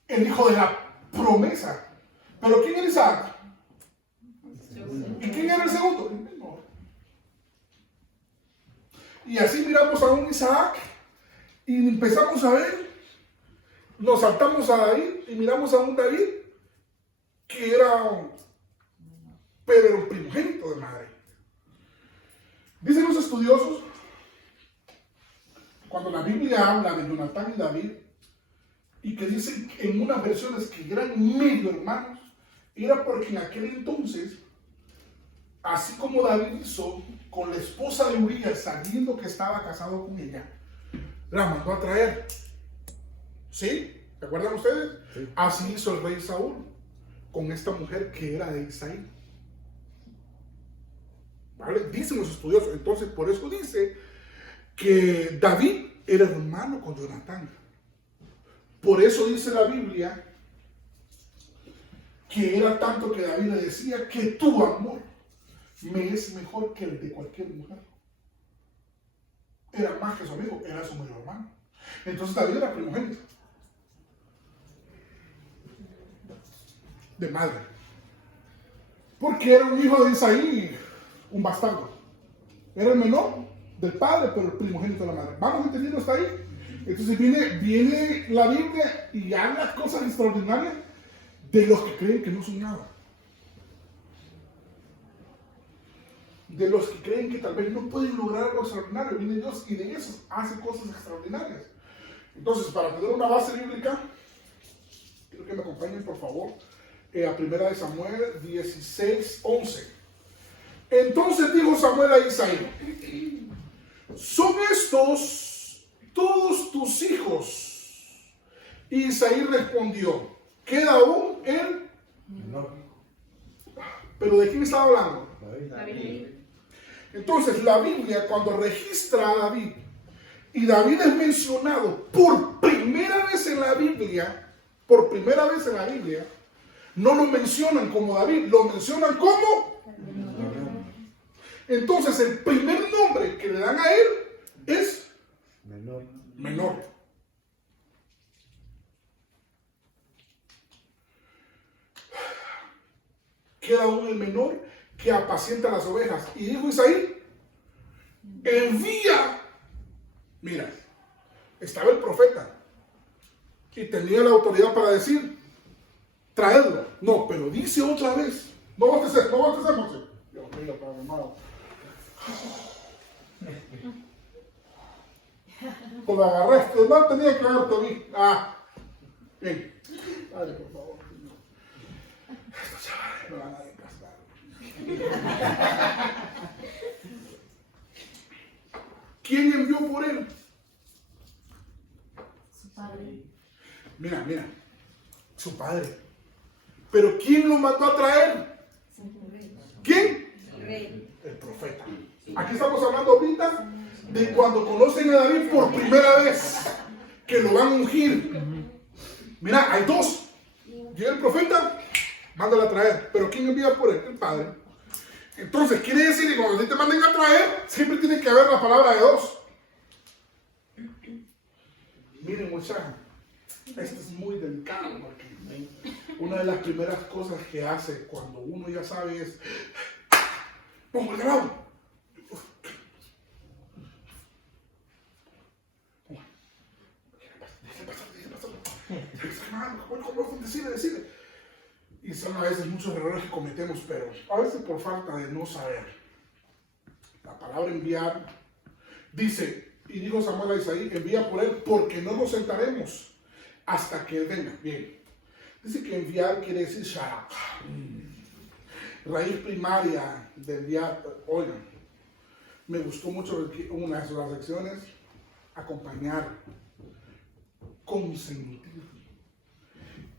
el hijo de la promesa. ¿Pero quién era Isaac? ¿Y quién era el segundo? El menor. Y así miramos a un Isaac y empezamos a ver, nos saltamos a David y miramos a un David que era un primogénito de madre. Dicen los estudiosos, cuando la Biblia habla de Jonatán y David, y que dicen en unas versiones que eran medio hermanos, era porque en aquel entonces, así como David hizo con la esposa de Urías, sabiendo que estaba casado con ella, la mandó a traer. ¿Sí? ¿Se acuerdan ustedes? Sí. Así hizo el rey Saúl con esta mujer que era de Isaí. ¿Vale? Dicen los estudiosos. Entonces, por eso dice que David era hermano con Jonatán. Por eso dice la Biblia que era tanto que David le decía que tu amor me es mejor que el de cualquier mujer. Era más que su amigo, era su medio hermano. Entonces David era primogénito de madre, porque era un hijo de Isaí, un bastardo. Era el menor del padre, pero el primogénito de la madre. ¿Vamos entendiendo hasta ahí? Entonces viene la Biblia y habla cosas extraordinarias de los que creen que no son nada. De los que creen que tal vez no pueden lograr algo extraordinario. Viene Dios y de esos hace cosas extraordinarias. Entonces, para tener una base bíblica, quiero que me acompañen por favor a 1 Samuel 16:11. Entonces dijo Samuel a Isaí: ¿son estos todos tus hijos? Y Isaí respondió: queda aún el menor. ¿Pero de quién estaba hablando? David. Entonces la Biblia, cuando registra a David, y David es mencionado por primera vez en la Biblia, no lo mencionan como David, lo mencionan como menor. Entonces el primer nombre que le dan a él es menor. Queda aún el menor que apacienta las ovejas. Y dijo Isaí: envía. Mira, estaba el profeta y tenía la autoridad para decir: traedlo. No, pero dice otra vez: no bátese, José. Dios mío, Padre amado. Pues lo agarraste, no tenía que agarrarte a mí. Bien. Dale, por favor. Estos chavales me van a desgastar. ¿Quién envió por él? Su padre. Mira, su padre. Pero ¿quién lo mandó a traer? ¿Quién? El profeta. Aquí estamos hablando ahorita de cuando conocen a David por primera vez, que lo van a ungir. Mira, hay dos. Llega el profeta, mándalo a traer. Pero ¿quién envía por él? El Padre. Entonces, quiere decir que cuando te manden a traer, siempre tiene que haber la palabra de dos. Miren, muchachos, esto es muy delicado porque una de las primeras cosas que hace cuando uno ya sabe es: pongo el grabado. Decide. Y son a veces muchos errores que cometemos, pero a veces por falta de no saber. La palabra enviar dice, y dijo Samuel a Isaí: envía por él, porque no nos sentaremos hasta que él venga. Bien. Dice que enviar quiere decir sharab. Raíz primaria de enviar. Oigan, me gustó mucho una de las lecciones: acompañar, consentir,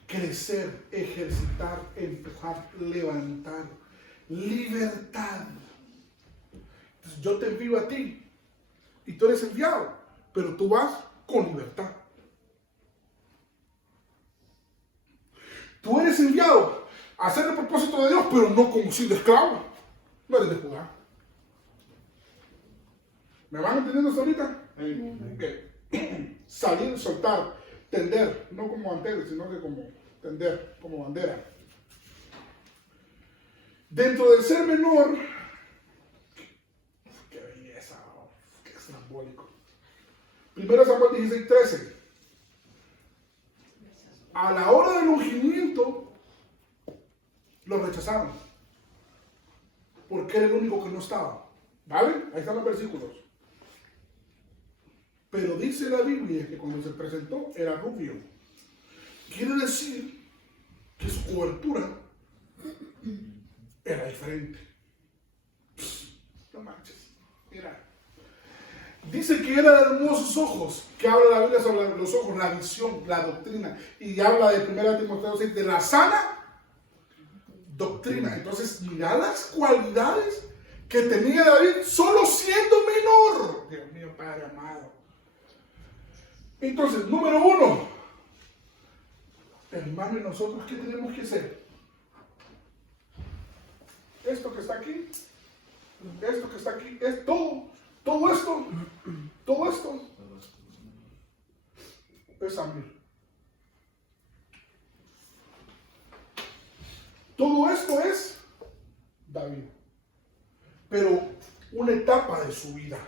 crecer, ejercitar, empujar, levantar, libertad. Entonces, yo te envío a ti y tú eres enviado, pero tú vas con libertad. Tú eres enviado a hacer el propósito de Dios, pero no como siendo esclavo. No eres de Judá. ¿Me van entendiendo hasta ahorita? Okay. Salir, soltar, tender, no como bandera, sino que como tender, como bandera. Dentro del ser menor, qué belleza, qué estrambólico. 1 Samuel 16:13. A la hora del ungimiento, lo rechazaron, porque era el único que no estaba. ¿Vale? Ahí están los versículos. Pero dice la Biblia que cuando se presentó era rubio. Quiere decir que su cobertura era diferente. No manches. Mira. Dice que era de hermosos ojos, que habla la Biblia sobre los ojos, la visión, la doctrina. Y habla de 1 Timoteo 6 de la sana doctrina. Entonces, mira las cualidades que tenía David solo siendo menor. Dios mío, Padre amado. Entonces, número 1, hermano, ¿y nosotros qué tenemos que hacer? Esto que está aquí, es todo esto es Samuel. Todo esto es David. Pero una etapa de su vida.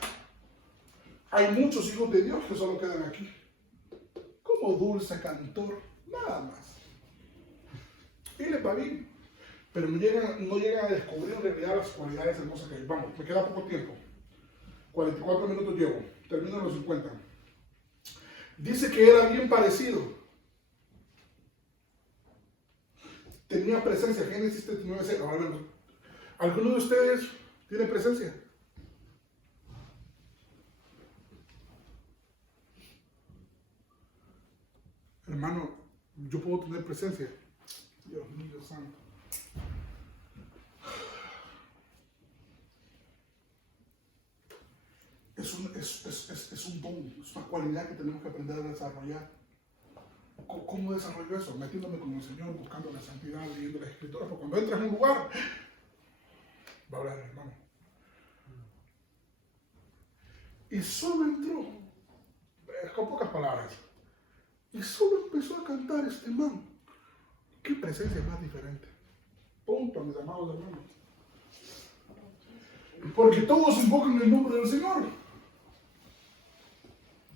Hay muchos hijos de Dios que solo quedan aquí. Como dulce cantor, nada más. Y les va bien. Pero no llegan a descubrir en realidad las cualidades hermosas que hay. Vamos, me queda poco tiempo. 44 minutos llevo. Termino en los 50. Dice que era bien parecido. Tenía presencia. Génesis 39:0. ¿Alguno de ustedes tiene presencia? Hermano, yo puedo tener presencia. Dios mío santo. Es un don, es una cualidad que tenemos que aprender a desarrollar. ¿Cómo desarrollo eso? Metiéndome con el Señor, buscando la santidad, leyendo la Escritura. Porque cuando entras en un lugar, va a hablar el hermano. Y solo entró, con pocas palabras, y solo empezó a cantar este man. ¿Qué presencia más diferente? Punto, mis amados hermanos. Porque todos invocan el nombre del Señor.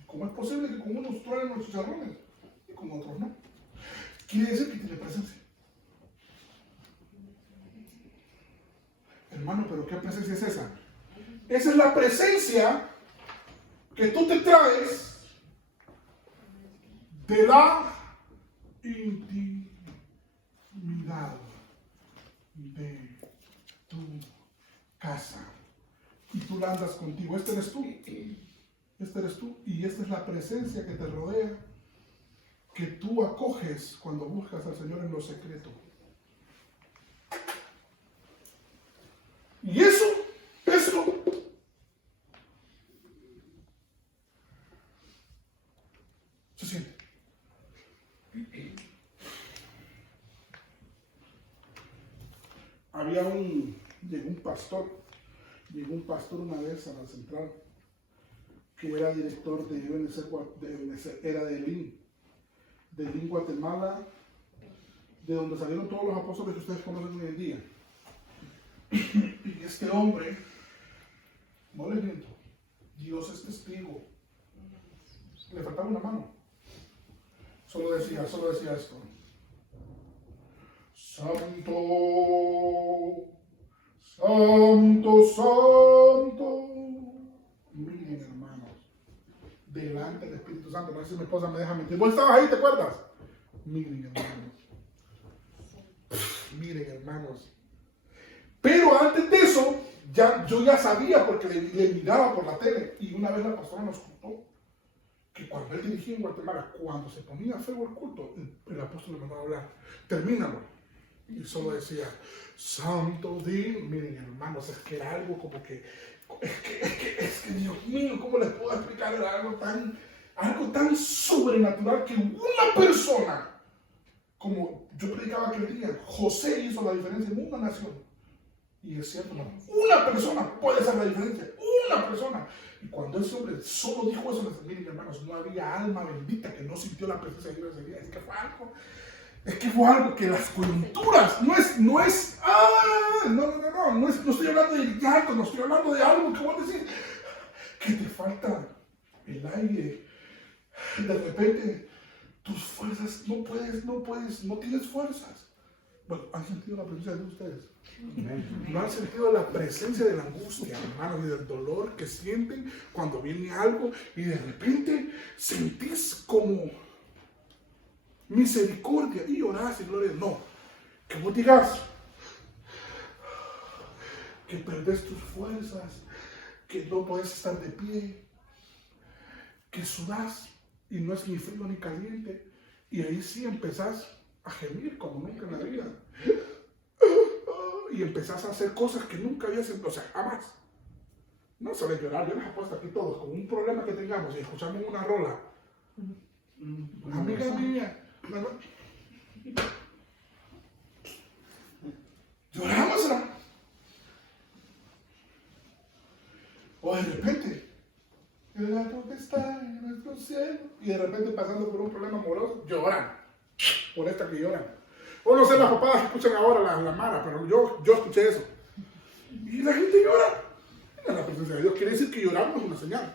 ¿Cómo es posible que con unos truenen los chicharrones y con otros no? Quiere decir que tiene presencia. Hermano, ¿pero qué presencia es esa? Esa es la presencia que tú te traes de la intimidad de tu casa. Y tú la andas contigo. Este eres tú. Este eres tú. Y esta es la presencia que te rodea, que tú acoges cuando buscas al Señor en lo secreto. Y eso se siente. Llegó un pastor una vez a la central, que era director de Ebenezer, era de Lin, Guatemala, de donde salieron todos los apóstoles que ustedes conocen hoy en día. Y este hombre, no les miento, Dios es testigo, le faltaba una mano. Solo decía esto: Santo, Santo, Santo. Miren, hermanos, delante del Espíritu Santo. No sé si mi esposa me deja mentir. ¿Vos estabas ahí, te acuerdas? Miren, hermanos. Miren, hermanos. Pero antes de eso, yo ya sabía porque le miraba por la tele. Y una vez la pastora nos contó que cuando él dirigía en Guatemala, cuando se ponía feo el culto, el apóstol le mandaba a hablar: termínalo. Y solo decía: Santo Dios. Miren, hermanos, es que era algo como que, es que Dios mío, ¿cómo les puedo explicar? Era algo tan sobrenatural que una persona, como yo predicaba aquel día, José hizo la diferencia en una nación. Y es cierto, hermano, una persona puede hacer la diferencia, una persona. Y cuando ese hombre solo dijo eso, miren, hermanos, no había alma bendita que no sintió la presencia de Dios ese día. Es que fue algo que las coyunturas, no estoy hablando de llanto, no estoy hablando de algo que vos decís, que te falta el aire, de repente tus fuerzas, no tienes fuerzas. Bueno, ¿han sentido la presencia de ustedes? ¿No han sentido la presencia de la angustia, hermanos, y del dolor que sienten cuando viene algo y de repente sentís como misericordia y orás y gloria? No, que vos digas que perdés tus fuerzas, que no podés estar de pie, que sudás y no es ni frío ni caliente, y ahí sí empezás a gemir como nunca en la vida y empezás a hacer cosas que nunca habías hecho, o sea, jamás. No sabes llorar, yo les apuesto aquí todos con un problema que tengamos y escuchamos una rola, amiga mía, lloramos, ¿no? O de repente, el árbol que está en nuestro cielo, y de repente pasando por un problema amoroso, lloran por esta que lloran. O no sé las papadas que escuchan ahora la Mara, pero yo escuché eso. Y la gente llora. En la presencia de Dios quiere decir que lloramos es una señal.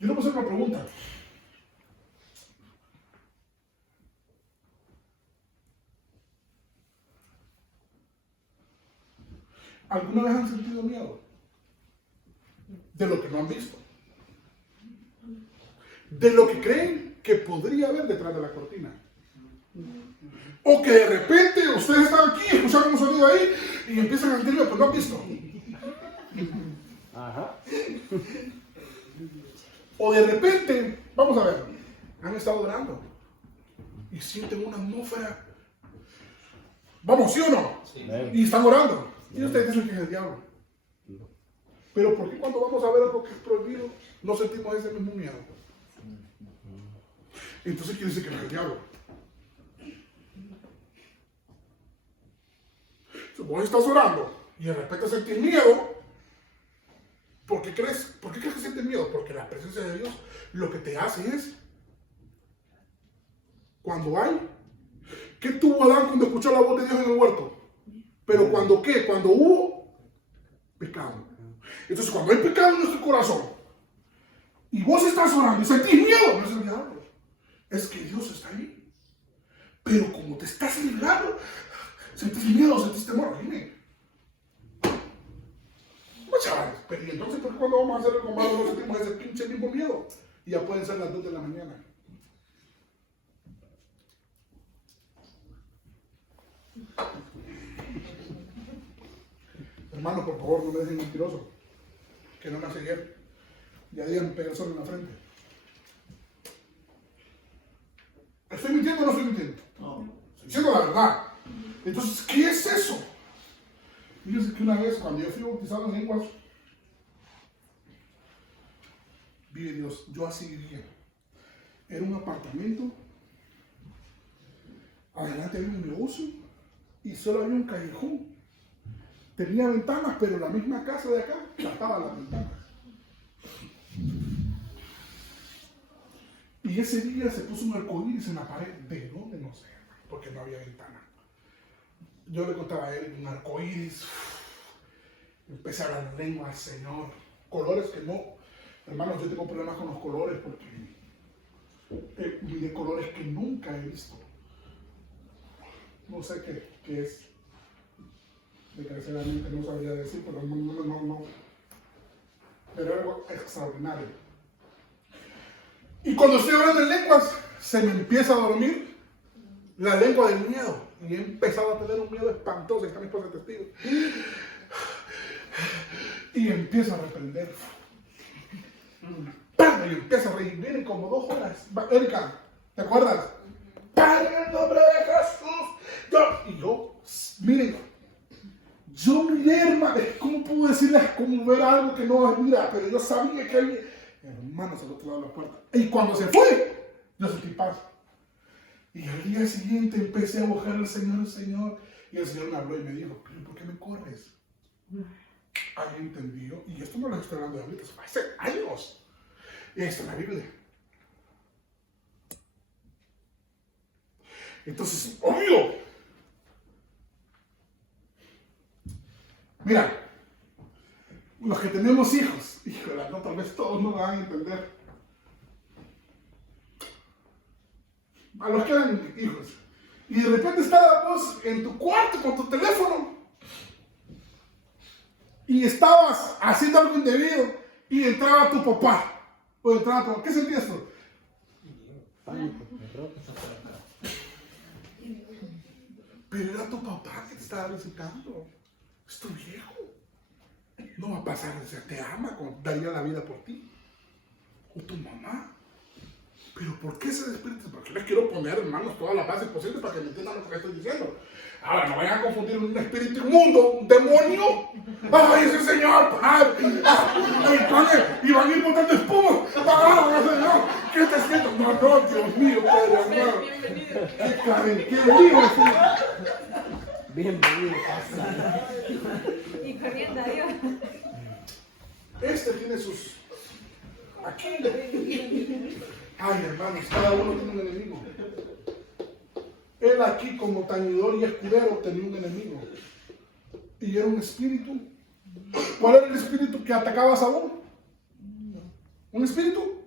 Yo le voy a hacer una pregunta. ¿Alguna vez han sentido miedo? De lo que no han visto. De lo que creen que podría haber detrás de la cortina. O que de repente ustedes están aquí, escucharon un sonido ahí y empiezan a sentirlo, pero no han visto. Ajá. O de repente, vamos a ver, han estado orando y sienten una atmósfera. Vamos, ¿sí o no? Sí. Y están orando. Y ustedes dicen que es el diablo. Pero ¿por qué cuando vamos a ver algo que es prohibido no sentimos ese mismo miedo? Entonces quiere decir que no es el diablo. Si vos estás orando y de repente sentís miedo, ¿por qué crees que sientes miedo? Porque la presencia de Dios lo que te hace es, cuando hay, ¿qué tuvo Adán cuando escuchó la voz de Dios en el huerto? Pero cuando ¿qué? Cuando hubo pecado. Entonces cuando hay pecado en nuestro corazón y vos estás orando y sentís miedo, no es el diablo, es que Dios está ahí. Pero como te estás librando, sentís miedo, sentís temor. Dime. Pues chavales, pero ¿y entonces por qué cuando vamos a hacer algo malo no sentimos ese pinche mismo miedo? Y ya pueden ser las 2 de la mañana. Hermano, por favor, no me dejen mentiroso. Que no nace ayer. Ya díganme, pega el sol en la frente. ¿Estoy mintiendo o no estoy mintiendo? No. Estoy diciendo la verdad. Entonces, ¿qué es eso? Fíjense que una vez, cuando yo fui bautizado en lenguas, vive Dios, yo así vivía. Era un apartamento, adelante había un negocio y solo había un callejón. Tenía ventanas, pero la misma casa de acá tapaba las ventanas. Y ese día se puso un arcoíris en la pared. ¿De dónde? No sé, porque no había ventana. Yo le contaba a él un arcoíris. Empecé a hablar lengua al Señor. Colores que no. Hermanos, yo tengo problemas con los colores porque miré colores que nunca he visto. No sé qué es. Desgraciadamente no sabría decir, pero no. Pero algo extraordinario. Y cuando estoy hablando en lenguas, se me empieza a dormir la lengua del miedo. Y he empezado a tener un miedo espantoso. Está mi esposa testigo. Y empiezo a reprender. Padre, y empiezo a reír. Vienen como 2 horas. Erika, ¿te acuerdas? Padre, en el nombre de Jesús. Miren, yo miré, hermano. ¿Cómo puedo decirles cómo ver algo que no es mira? Pero yo sabía que había hermanos al otro lado de la puerta. Y cuando se fue, yo sentí paz. Y al día siguiente empecé a buscar al Señor. Y el Señor me habló y me dijo, ¿por qué me corres? Alguien entendió. Y esto no lo estoy hablando de ahorita, eso fue hace años. Y ahí está en la Biblia. Entonces, obvio. Mira, los que tenemos hijos, híjole, no, tal vez todos no van a entender. A los que eran hijos. Y de repente estabas en tu cuarto con tu teléfono. Y estabas haciendo algo indebido. Y entraba tu papá. O entraba tu mamá. ¿Qué sentías tú? Pero era tu papá que te estaba visitando. Es tu viejo. No va a pasar, o sea, te ama, daría la vida por ti. O tu mamá. Pero ¿por qué ese espíritu? Porque les quiero poner, hermanos, todas las bases posibles para que me entiendan lo que estoy diciendo. Ahora, no vayan a confundir un espíritu inmundo, un demonio. ¡Ay, ese señor! Y van a ir botando espuma. ¡Ah, señor! ¿Qué te siento? No, Dios mío, Padre amado. ¡Qué lío! Bienvenido. Y corriendo a Dios. Este tiene sus... Aquí. Ay, hermanos, cada uno tiene un enemigo. Él aquí como tañidor y escudero tenía un enemigo. Y era un espíritu. ¿Cuál era el espíritu que atacaba a Saúl? ¿Un espíritu?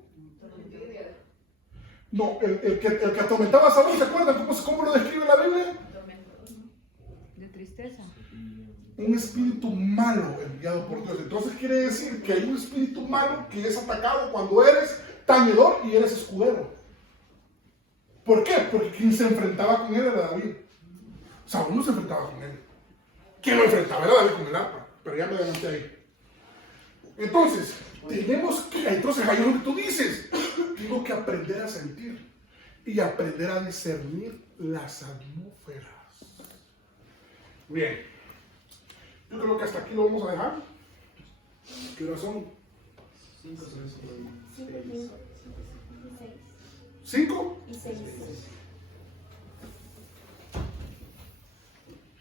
No, el que atormentaba a Saúl, ¿se acuerdan cómo lo describe la Biblia? De tristeza. Un espíritu malo enviado por Dios. Entonces quiere decir que hay un espíritu malo que es atacado cuando eres tañedor y eres escudero. ¿Por qué? Porque quien se enfrentaba con él era David. Saúl no se enfrentaba con él. Quien lo enfrentaba era David con el arpa. Pero ya me adelanté ahí. Entonces, entonces ahí es lo que tú dices. Tengo que aprender a sentir y aprender a discernir las atmósferas. Bien. Yo creo que hasta aquí lo vamos a dejar. ¿Qué hora son? 5, 5 y 6.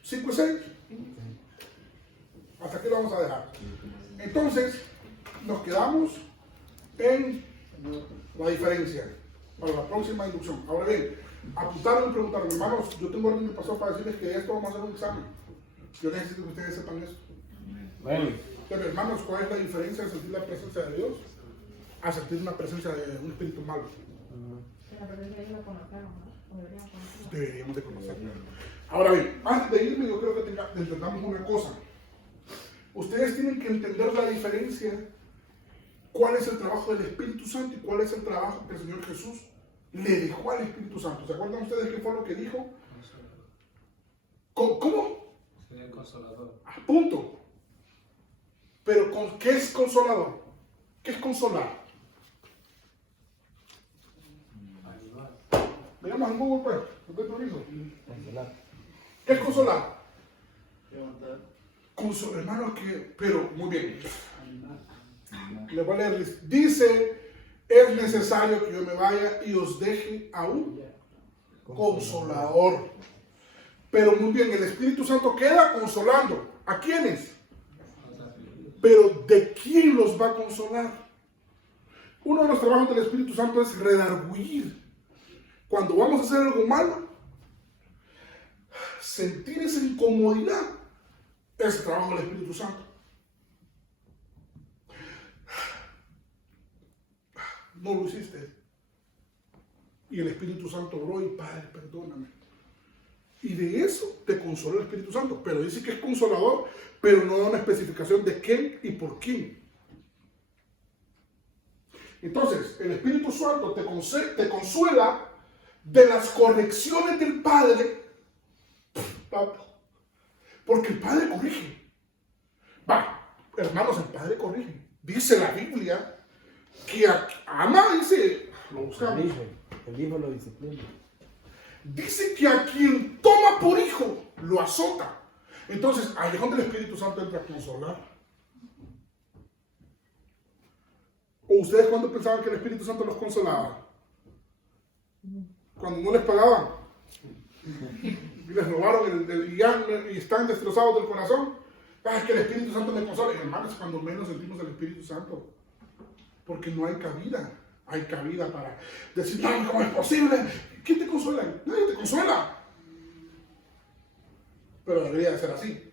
5 y 6. Hasta aquí lo vamos a dejar. Entonces, nos quedamos en la diferencia para la próxima inducción. Ahora bien, apuntaron y preguntaron, hermanos, yo tengo orden del pastor para decirles que esto vamos a hacer un examen. Yo necesito que ustedes sepan esto. Bueno. Pero hermanos, ¿cuál es la diferencia de sentir la presencia de Dios a sentir una presencia de un espíritu malo? La presencia de Dios la conocemos, ¿no? O deberíamos conocerla. Deberíamos de conocerla. Ahora bien, antes de irme, yo creo que entendamos una cosa. Ustedes tienen que entender la diferencia. ¿Cuál es el trabajo del Espíritu Santo y cuál es el trabajo que el Señor Jesús le dejó al Espíritu Santo? ¿Se acuerdan ustedes qué fue lo que dijo? ¿Cómo? Sería el consolador. A punto. Pero ¿qué es consolador? ¿Qué es consolar? Ayudar. Veamos en Google, pues. ¿No te permiso? ¿Qué es consolar? Levantar. Hermano, que, pero muy bien. Le voy a leer. Dice, es necesario que yo me vaya y os deje a un consolador. Pero muy bien, el Espíritu Santo queda consolando. ¿A quiénes? Pero ¿de quién los va a consolar? Uno de los trabajos del Espíritu Santo es redarguir. Cuando vamos a hacer algo malo, sentir esa incomodidad es el trabajo del Espíritu Santo. No lo hiciste. Y el Espíritu Santo oró y Padre, perdóname. Y de eso te consoló el Espíritu Santo. Pero dice que es consolador, pero no da una especificación de quién y por quién. Entonces, el Espíritu Santo te consuela de las correcciones del Padre. Porque el Padre corrige. Va, hermanos, el Padre corrige. Dice la Biblia que ama, dice, lo buscamos. El hijo lo disciplina. Dice que a quien toma por hijo lo azota. Entonces, ahí es donde el Espíritu Santo entra a consolar. ¿O ustedes cuándo pensaban que el Espíritu Santo los consolaba? Cuando no les pagaban y les robaron y están destrozados del corazón. Es que el Espíritu Santo me consola. Y hermanos, cuando menos sentimos el Espíritu Santo, porque no hay cabida. Hay cabida para decir, no, ¿cómo es posible? ¿Quién te consuela? Nadie te consuela. Pero debería de ser así.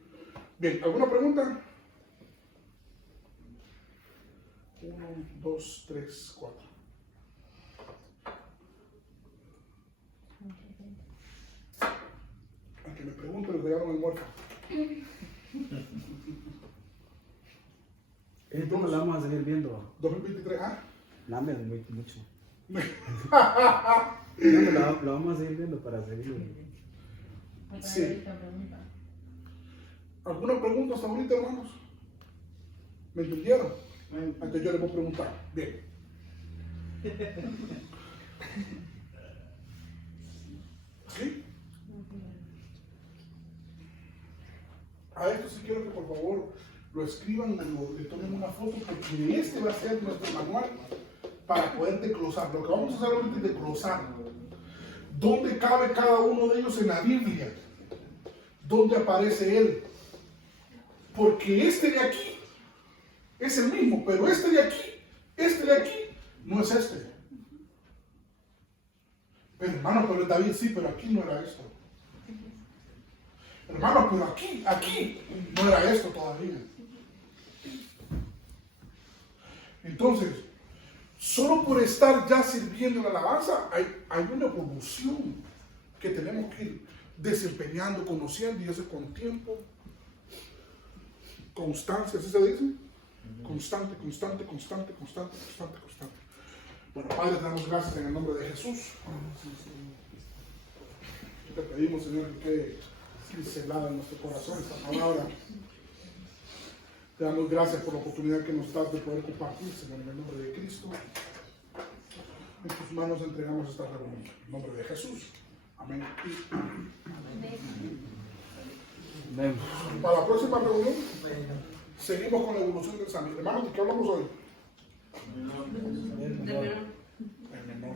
Bien, ¿alguna pregunta? 1, 2, 3, 4. Al que me pregunte, les regalo el muerto. Esto lo vamos a seguir viendo. 2023, No me mucho. No, lo vamos a seguir viendo para seguirlo. Sí. ¿Alguna pregunta hasta ahorita, hermanos? ¿Me entendieron? Antes yo les voy a preguntar. Bien. ¿Sí? A esto sí quiero que por favor lo escriban, le tomen una foto, porque este va a ser nuestro manual para poder desglosar. Lo que vamos a hacer ahorita es desglosar. ¿Dónde cabe cada uno de ellos en la Biblia? ¿Dónde aparece él? Porque este de aquí es el mismo, pero este de aquí no es este. Pero hermano, pero David sí, pero aquí no era esto. Hermano, pero aquí no era esto todavía. Entonces, solo por estar ya sirviendo en la alabanza, hay una evolución que tenemos que ir desempeñando, conociendo, y eso con tiempo, constancia, ¿así se dice? Constante. Bueno, Padre, te damos gracias en el nombre de Jesús. Te pedimos, Señor, que quede cincelada en nuestro corazón esta palabra. Te damos gracias por la oportunidad que nos das de poder compartir, Señor, en el nombre de Cristo. En tus manos entregamos esta reunión. En el nombre de Jesús. Amén. Amén. Para la próxima reunión, seguimos con la evolución del examen. Hermanos, ¿de qué hablamos hoy? De menor. El menor.